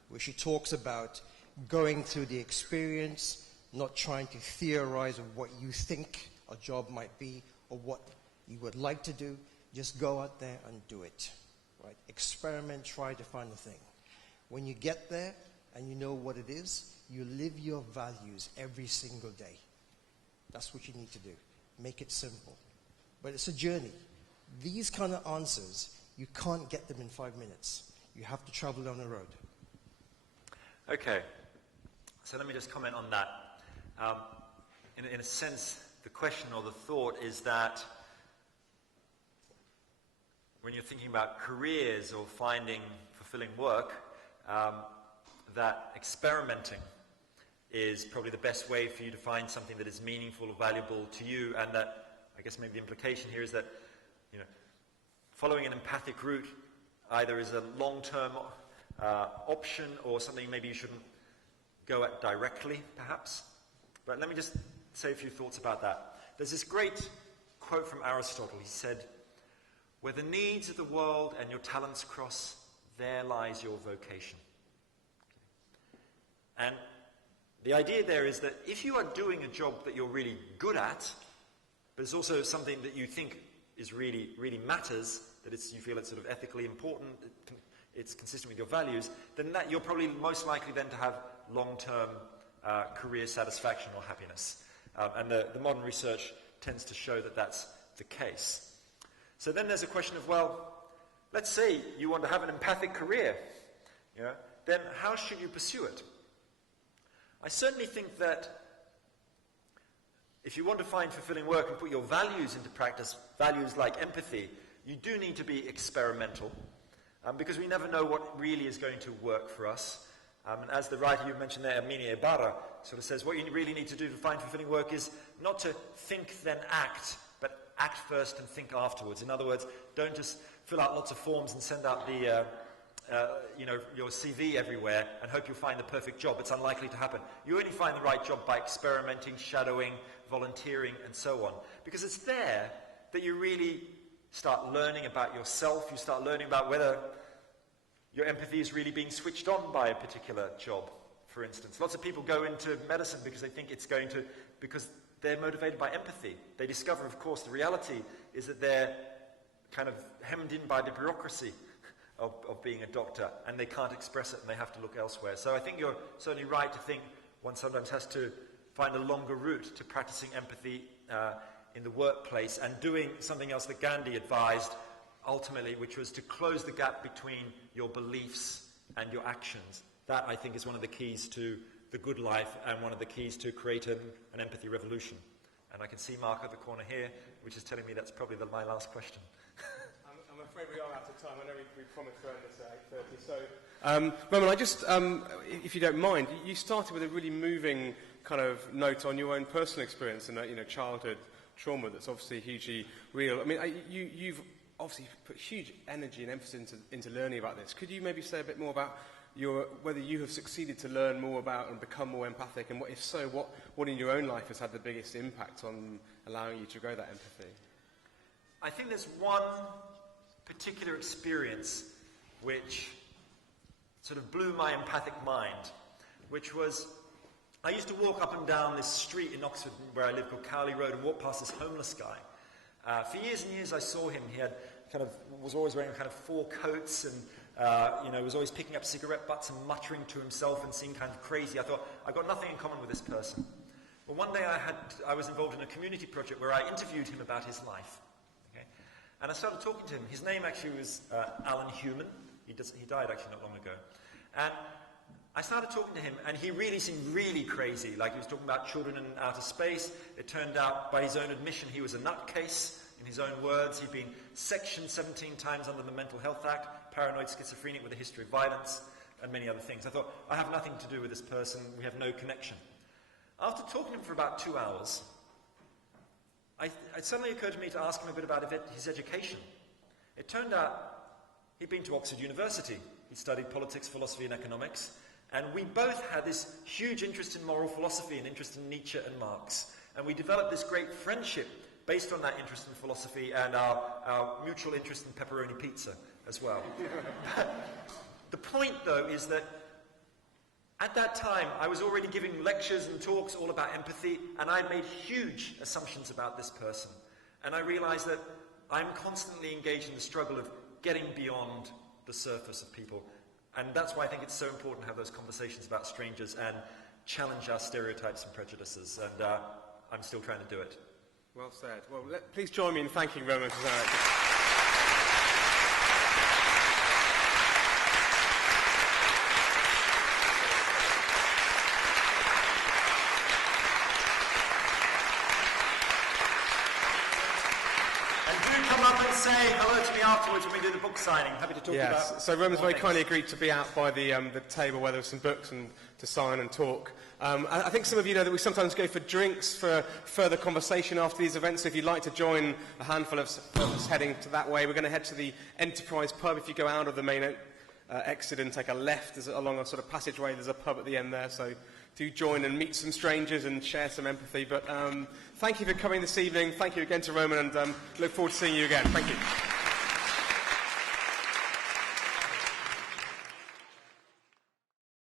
where she talks about going through the experience, not trying to theorize of what you think a job might be or what you would like to do. Just go out there and do it. Right? Experiment, try to find the thing. When you get there and you know what it is, you live your values every single day. That's what you need to do. Make it simple. But it's a journey. These kind of answers, you can't get them in 5 minutes. You have to travel down the road. Okay. So let me just comment on that. In a sense, the question or the thought is that when you're thinking about careers or finding fulfilling work, that experimenting is probably the best way for you to find something that is meaningful or valuable to you, and that, I guess maybe the implication here is that, following an empathic route either is a long-term option or something maybe you shouldn't go at directly, perhaps. But let me just say a few thoughts about that. There's this great quote from Aristotle. He said, "Where the needs of the world and your talents cross, there lies your vocation." And the idea there is that if you are doing a job that you're really good at, but it's also something that you think is really, really matters, that you feel it's sort of ethically important, it's consistent with your values, then that you're probably most likely then to have long-term career satisfaction or happiness. And the modern research tends to show that that's the case. So then there's a question of, well, let's say you want to have an empathic career, then how should you pursue it? I certainly think that if you want to find fulfilling work and put your values into practice, values like empathy, you do need to be experimental, because we never know what really is going to work for us. And as the writer you mentioned there, Herminia Ibarra, sort of says, what you really need to do to find fulfilling work is not to think then act, but act first and think afterwards. In other words, don't just fill out lots of forms and send out your CV everywhere and hope you'll find the perfect job. It's unlikely to happen. You only find the right job by experimenting, shadowing, volunteering, and so on. Because it's there that you really start learning about yourself. You start learning about whether your empathy is really being switched on by a particular job, for instance. Lots of people go into medicine because they think because they're motivated by empathy. They discover, of course, the reality is that they're kind of hemmed in by the bureaucracy of being a doctor, and they can't express it and they have to look elsewhere. So I think you're certainly right to think one sometimes has to find a longer route to practicing empathy in the workplace and doing something else that Gandhi advised ultimately, which was to close the gap between your beliefs and your actions. That, I think, is one of the keys to the good life and one of the keys to create an empathy revolution. And I can see Mark at the corner here, which is telling me that's probably my last question. I'm afraid we are out of time. I know we promised to end this at 8:30. So, Roman, I just, if you don't mind, you started with a really moving kind of note on your own personal experience and childhood trauma that's obviously hugely real. I mean, you've obviously put huge energy and emphasis into learning about this. Could you maybe say a bit more about whether you have succeeded to learn more about and become more empathic, and if so, what in your own life has had the biggest impact on allowing you to grow that empathy? I think there's one particular experience which sort of blew my empathic mind, which was I used to walk up and down this street in Oxford where I live called Cowley Road and walk past this homeless guy. For years and years I saw him. He was always wearing kind of 4 coats and was always picking up cigarette butts and muttering to himself and seemed kind of crazy. I thought, I've got nothing in common with this person. But one day I was involved in a community project where I interviewed him about his life. Okay? And I started talking to him. His name actually was Alan Human. He died actually not long ago. And I started talking to him, and he really seemed really crazy, like he was talking about children in outer space. It turned out, by his own admission, he was a nutcase. In his own words, he'd been sectioned 17 times under the Mental Health Act, paranoid schizophrenic with a history of violence, and many other things. I thought, I have nothing to do with this person, we have no connection. After talking to him for about 2 hours, it suddenly occurred to me to ask him a bit about his education. It turned out he'd been to Oxford University. He studied politics, philosophy, and economics. And we both had this huge interest in moral philosophy and interest in Nietzsche and Marx. And we developed this great friendship based on that interest in philosophy and our mutual interest in pepperoni pizza as well. The point, though, is that at that time, I was already giving lectures and talks all about empathy, and I made huge assumptions about this person. And I realized that I'm constantly engaged in the struggle of getting beyond the surface of people. And that's why I think it's so important to have those conversations about strangers and challenge our stereotypes and prejudices. And I'm still trying to do it. Well said. Well, please join me in thanking Roman Krznaric. Say hello to me afterwards when we do the book signing. Happy to talk about. So Roman's very kindly agreed to be out by the table where there were some books and to sign and talk. I think some of you know that we sometimes go for drinks for further conversation after these events. So if you'd like to join a handful of us heading to that way, we're going to head to the Enterprise pub. If you go out of the main exit and take a left along a sort of passageway, there's a pub at the end there. So do join and meet some strangers and share some empathy. But thank you for coming this evening. Thank you again to Roman, and look forward to seeing you again. Thank you.